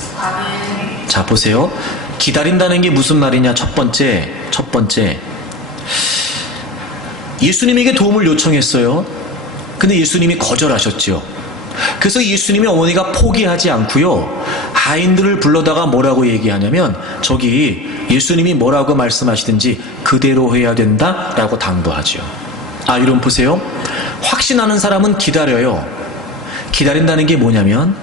자, 보세요. 기다린다는 게 무슨 말이냐? 첫 번째, 예수님에게 도움을 요청했어요. 근데 예수님이 거절하셨죠. 그래서 예수님의 어머니가 포기하지 않고요, 하인들을 불러다가 뭐라고 얘기하냐면, 저기 예수님이 뭐라고 말씀하시든지 그대로 해야 된다 라고 당부하죠. 여러분 보세요. 확신하는 사람은 기다려요. 기다린다는 게 뭐냐면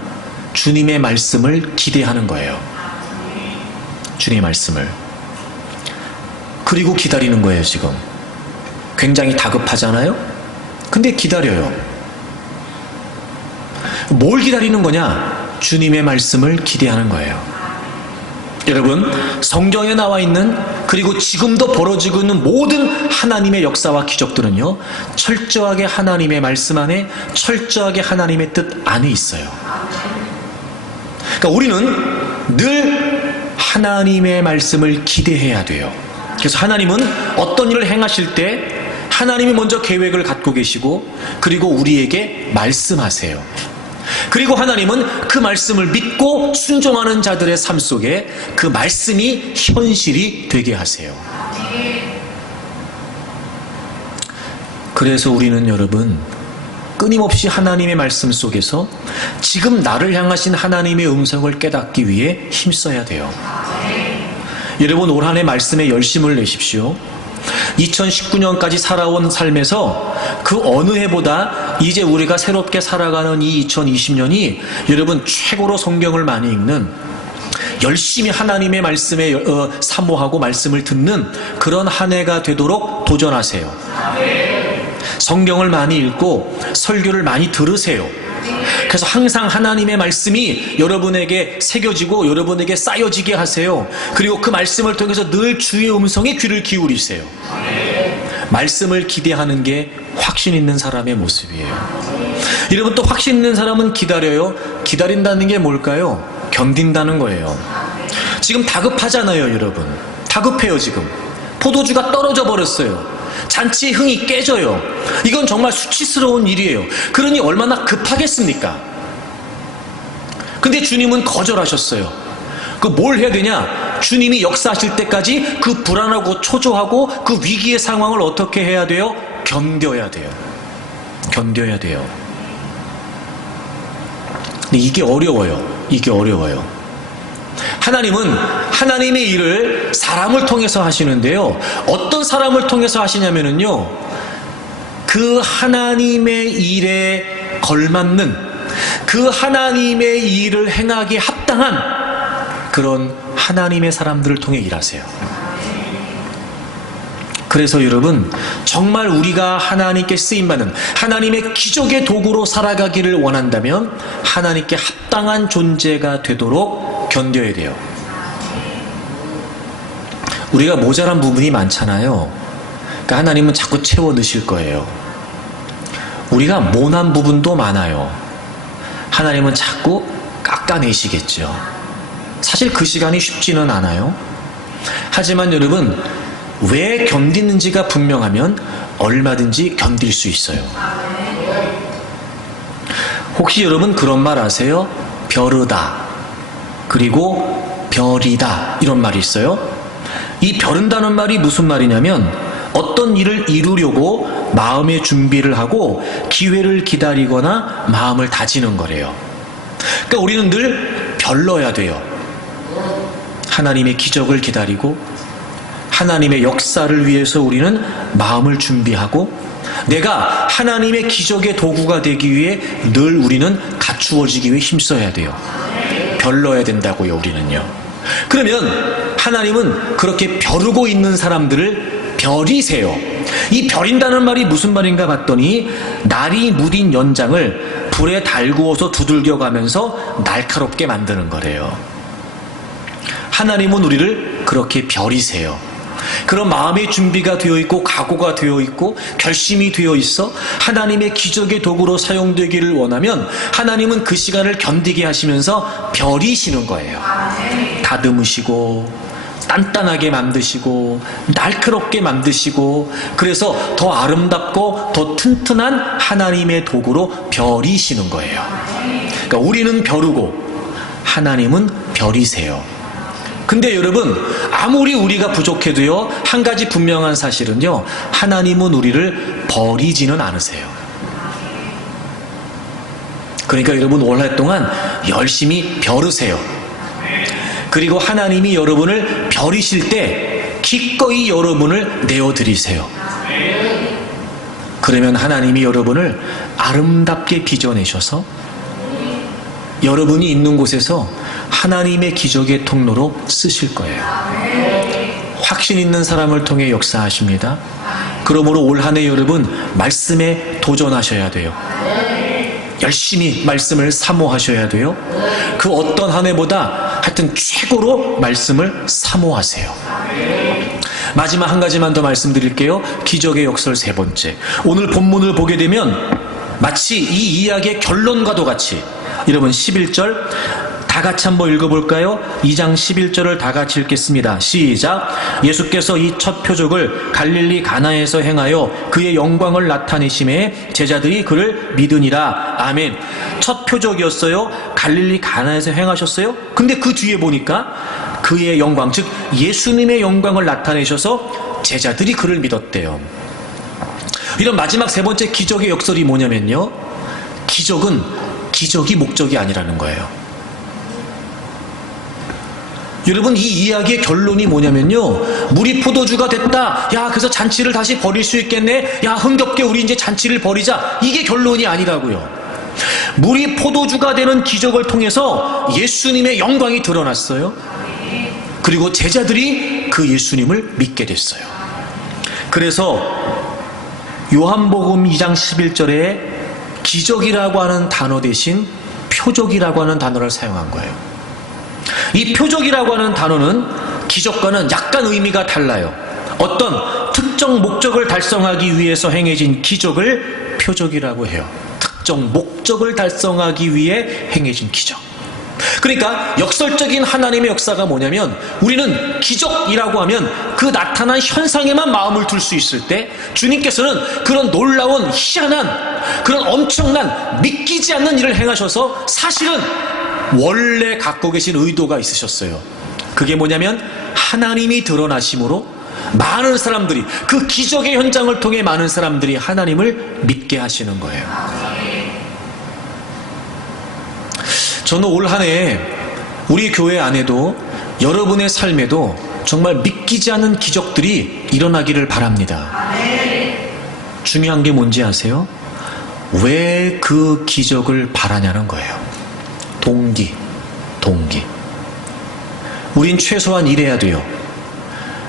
주님의 말씀을 기대하는 거예요. 주님의 말씀을. 그리고 기다리는 거예요, 지금. 굉장히 다급하잖아요? 근데 기다려요. 뭘 기다리는 거냐? 주님의 말씀을 기대하는 거예요. 여러분, 성경에 나와 있는, 그리고 지금도 벌어지고 있는 모든 하나님의 역사와 기적들은요, 철저하게 하나님의 말씀 안에, 철저하게 하나님의 뜻 안에 있어요. 그러니까 우리는 늘 하나님의 말씀을 기대해야 돼요. 그래서 하나님은 어떤 일을 행하실 때 하나님이 먼저 계획을 갖고 계시고, 그리고 우리에게 말씀하세요. 그리고 하나님은 그 말씀을 믿고 순종하는 자들의 삶 속에 그 말씀이 현실이 되게 하세요. 그래서 우리는 여러분, 끊임없이 하나님의 말씀 속에서 지금 나를 향하신 하나님의 음성을 깨닫기 위해 힘써야 돼요. 여러분, 올 한 해 말씀에 열심을 내십시오. 2019년까지 살아온 삶에서 그 어느 해보다 이제 우리가 새롭게 살아가는 이 2020년이 여러분 최고로 성경을 많이 읽는, 열심히 하나님의 말씀에 사모하고 말씀을 듣는 그런 한 해가 되도록 도전하세요. 성경을 많이 읽고 설교를 많이 들으세요. 그래서 항상 하나님의 말씀이 여러분에게 새겨지고 여러분에게 쌓여지게 하세요. 그리고 그 말씀을 통해서 늘 주의 음성에 귀를 기울이세요. 말씀을 기대하는 게 확신 있는 사람의 모습이에요. 여러분, 또 확신 있는 사람은 기다려요. 기다린다는 게 뭘까요? 견딘다는 거예요. 지금 다급하잖아요, 여러분. 다급해요, 지금. 포도주가 떨어져 버렸어요. 잔치의 흥이 깨져요. 이건 정말 수치스러운 일이에요. 그러니 얼마나 급하겠습니까? 근데 주님은 거절하셨어요. 그 뭘 해야 되냐? 주님이 역사하실 때까지 그 불안하고 초조하고 그 위기의 상황을 어떻게 해야 돼요? 견뎌야 돼요. 견뎌야 돼요. 근데 이게 어려워요. 이게 어려워요. 하나님은 하나님의 일을 사람을 통해서 하시는데요. 어떤 사람을 통해서 하시냐면요, 그 하나님의 일에 걸맞는, 그 하나님의 일을 행하기에 합당한 그런 하나님의 사람들을 통해 일하세요. 그래서 여러분, 정말 우리가 하나님께 쓰임받는 하나님의 기적의 도구로 살아가기를 원한다면 하나님께 합당한 존재가 되도록 견뎌야 돼요. 우리가 모자란 부분이 많잖아요. 그러니까 하나님은 자꾸 채워 넣으실 거예요. 우리가 모난 부분도 많아요. 하나님은 자꾸 깎아내시겠죠. 사실 그 시간이 쉽지는 않아요. 하지만 여러분, 왜 견디는지가 분명하면 얼마든지 견딜 수 있어요. 혹시 여러분 그런 말 아세요? 벼르다, 그리고 별이다, 이런 말이 있어요. 이 벼른다는 말이 무슨 말이냐면 어떤 일을 이루려고 마음의 준비를 하고 기회를 기다리거나 마음을 다지는 거래요. 그러니까 우리는 늘 별러야 돼요. 하나님의 기적을 기다리고 하나님의 역사를 위해서 우리는 마음을 준비하고 내가 하나님의 기적의 도구가 되기 위해 늘 우리는 갖추어지기 위해 힘써야 돼요. 별러야 된다고요, 우리는요. 그러면 하나님은 그렇게 벼르고 있는 사람들을 별이세요. 이 별인다는 말이 무슨 말인가 봤더니 날이 무딘 연장을 불에 달구어서 두들겨가면서 날카롭게 만드는 거래요. 하나님은 우리를 그렇게 별이세요. 그런 마음의 준비가 되어 있고 각오가 되어 있고 결심이 되어 있어 하나님의 기적의 도구로 사용되기를 원하면 하나님은 그 시간을 견디게 하시면서 별이시는 거예요. 다듬으시고 단단하게 만드시고 날카롭게 만드시고, 그래서 더 아름답고 더 튼튼한 하나님의 도구로 별이시는 거예요. 그러니까 우리는 벼르고 하나님은 별이세요. 근데 여러분, 아무리 우리가 부족해도요, 한 가지 분명한 사실은요, 하나님은 우리를 버리지는 않으세요. 그러니까 여러분 올 한 해 동안 열심히 벼르세요. 그리고 하나님이 여러분을 벼리실 때 기꺼이 여러분을 내어드리세요. 그러면 하나님이 여러분을 아름답게 빚어내셔서 여러분이 있는 곳에서 하나님의 기적의 통로로 쓰실 거예요. 확신 있는 사람을 통해 역사하십니다. 그러므로 올 한 해 여러분 말씀에 도전하셔야 돼요. 열심히 말씀을 사모하셔야 돼요. 그 어떤 한 해보다 하여튼 최고로 말씀을 사모하세요. 마지막 한 가지만 더 말씀드릴게요. 기적의 역설 세 번째. 오늘 본문을 보게 되면 마치 이 이야기의 결론과도 같이 여러분 11절 다 같이 한번 읽어볼까요? 2장 11절을 다 같이 읽겠습니다. 시작. 예수께서 이 첫 표적을 갈릴리 가나에서 행하여 그의 영광을 나타내심에 제자들이 그를 믿으니라. 아멘. 첫 표적이었어요. 갈릴리 가나에서 행하셨어요. 근데 그 뒤에 보니까 그의 영광, 즉 예수님의 영광을 나타내셔서 제자들이 그를 믿었대요. 이런 마지막 세 번째 기적의 역설이 뭐냐면요, 기적은 기적이 목적이 아니라는 거예요. 여러분, 이 이야기의 결론이 뭐냐면요, 물이 포도주가 됐다. 야, 그래서 잔치를 다시 벌일 수 있겠네. 야, 흥겹게 우리 이제 잔치를 벌이자. 이게 결론이 아니라고요. 물이 포도주가 되는 기적을 통해서 예수님의 영광이 드러났어요. 그리고 제자들이 그 예수님을 믿게 됐어요. 그래서 요한복음 2장 11절에 기적이라고 하는 단어 대신 표적이라고 하는 단어를 사용한 거예요. 이 표적이라고 하는 단어는 기적과는 약간 의미가 달라요. 어떤 특정 목적을 달성하기 위해서 행해진 기적을 표적이라고 해요. 특정 목적을 달성하기 위해 행해진 기적. 그러니까 역설적인 하나님의 역사가 뭐냐면, 우리는 기적이라고 하면 그 나타난 현상에만 마음을 둘 수 있을 때, 주님께서는 그런 놀라운 희한한 그런 엄청난 믿기지 않는 일을 행하셔서 사실은 원래 갖고 계신 의도가 있으셨어요. 그게 뭐냐면 하나님이 드러나심으로 많은 사람들이, 그 기적의 현장을 통해 많은 사람들이 하나님을 믿게 하시는 거예요. 저는 올 한 해 우리 교회 안에도 여러분의 삶에도 정말 믿기지 않는 기적들이 일어나기를 바랍니다. 중요한 게 뭔지 아세요? 왜 그 기적을 바라냐는 거예요. 동기. 우린 최소한 이래야 돼요.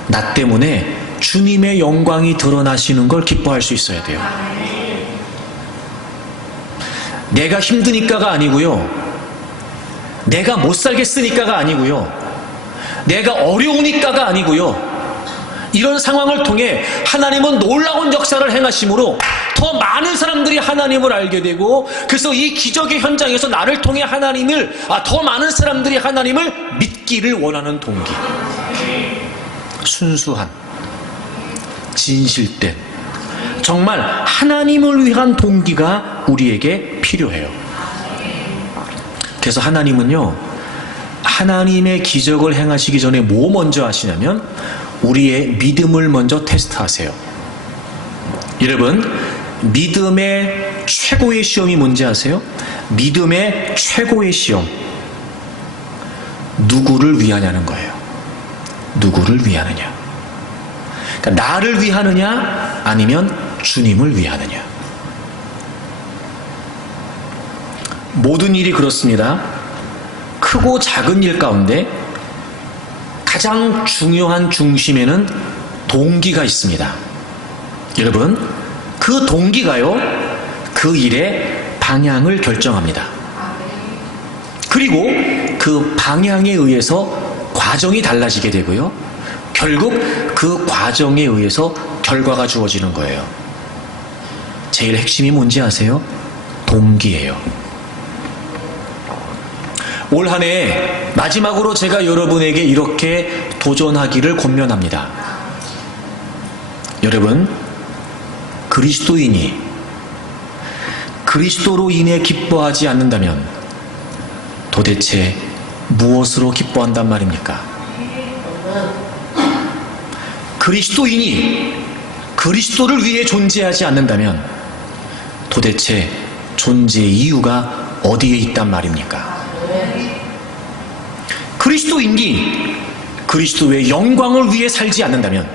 나 때문에 주님의 영광이 드러나시는 걸 기뻐할 수 있어야 돼요. 내가 힘드니까가 아니고요, 내가 못 살겠으니까가 아니고요, 내가 어려우니까가 아니고요, 이런 상황을 통해 하나님은 놀라운 역사를 행하심으로 더 많은 사람들이 하나님을 알게 되고, 그래서 이 기적의 현장에서 나를 통해 더 많은 사람들이 하나님을 믿기를 원하는 동기. 순수한, 진실된, 정말 하나님을 위한 동기가 우리에게 필요해요. 그래서 하나님은요, 하나님의 기적을 행하시기 전에 뭐 먼저 하시냐면 우리의 믿음을 먼저 테스트하세요. 여러분, 믿음의 최고의 시험이 뭔지 아세요? 믿음의 최고의 시험, 누구를 위하냐는 거예요. 누구를 위하느냐. 그러니까 나를 위하느냐 아니면 주님을 위하느냐. 모든 일이 그렇습니다. 크고 작은 일 가운데 가장 중요한 중심에는 동기가 있습니다. 여러분, 그 동기가요, 그 일의 방향을 결정합니다. 그리고 그 방향에 의해서 과정이 달라지게 되고요, 결국 그 과정에 의해서 결과가 주어지는 거예요. 제일 핵심이 뭔지 아세요? 동기예요. 올 한 해 마지막으로 제가 여러분에게 이렇게 도전하기를 권면합니다. 여러분, 그리스도인이 그리스도로 인해 기뻐하지 않는다면 도대체 무엇으로 기뻐한단 말입니까? 그리스도인이 그리스도를 위해 존재하지 않는다면 도대체 존재의 이유가 어디에 있단 말입니까? 그리스도인이 그리스도의 영광을 위해 살지 않는다면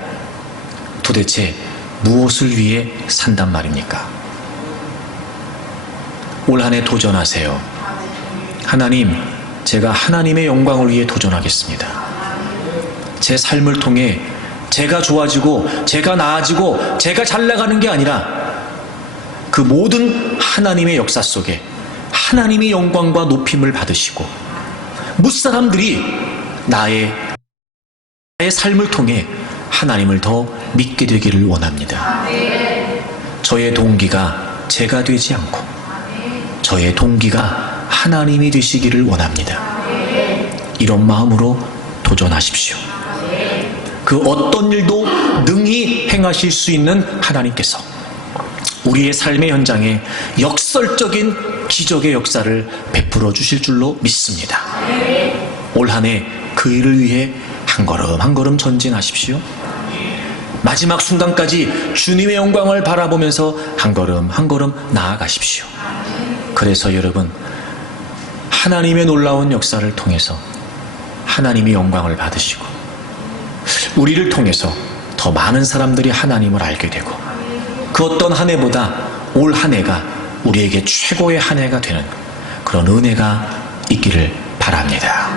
도대체 무엇을 위해 산단 말입니까? 올 한 해 도전하세요. 하나님, 제가 하나님의 영광을 위해 도전하겠습니다. 제 삶을 통해 제가 좋아지고 제가 나아지고 제가 잘 나가는 게 아니라 그 모든 하나님의 역사 속에 하나님의 영광과 높임을 받으시고 무사람들이 나의 삶을 통해 하나님을 더 믿게 되기를 원합니다. 저의 동기가 제가 되지 않고 저의 동기가 하나님이 되시기를 원합니다. 이런 마음으로 도전하십시오. 그 어떤 일도 능히 행하실 수 있는 하나님께서 우리의 삶의 현장에 역설적인 기적의 역사를 베풀어 주실 줄로 믿습니다. 올 한 해 그 일을 위해 한 걸음 한 걸음 전진하십시오. 마지막 순간까지 주님의 영광을 바라보면서 한 걸음 한 걸음 나아가십시오. 그래서 여러분, 하나님의 놀라운 역사를 통해서 하나님의 영광을 받으시고 우리를 통해서 더 많은 사람들이 하나님을 알게 되고 그 어떤 한 해보다 올 한 해가 우리에게 최고의 한 해가 되는 그런 은혜가 있기를 바랍니다.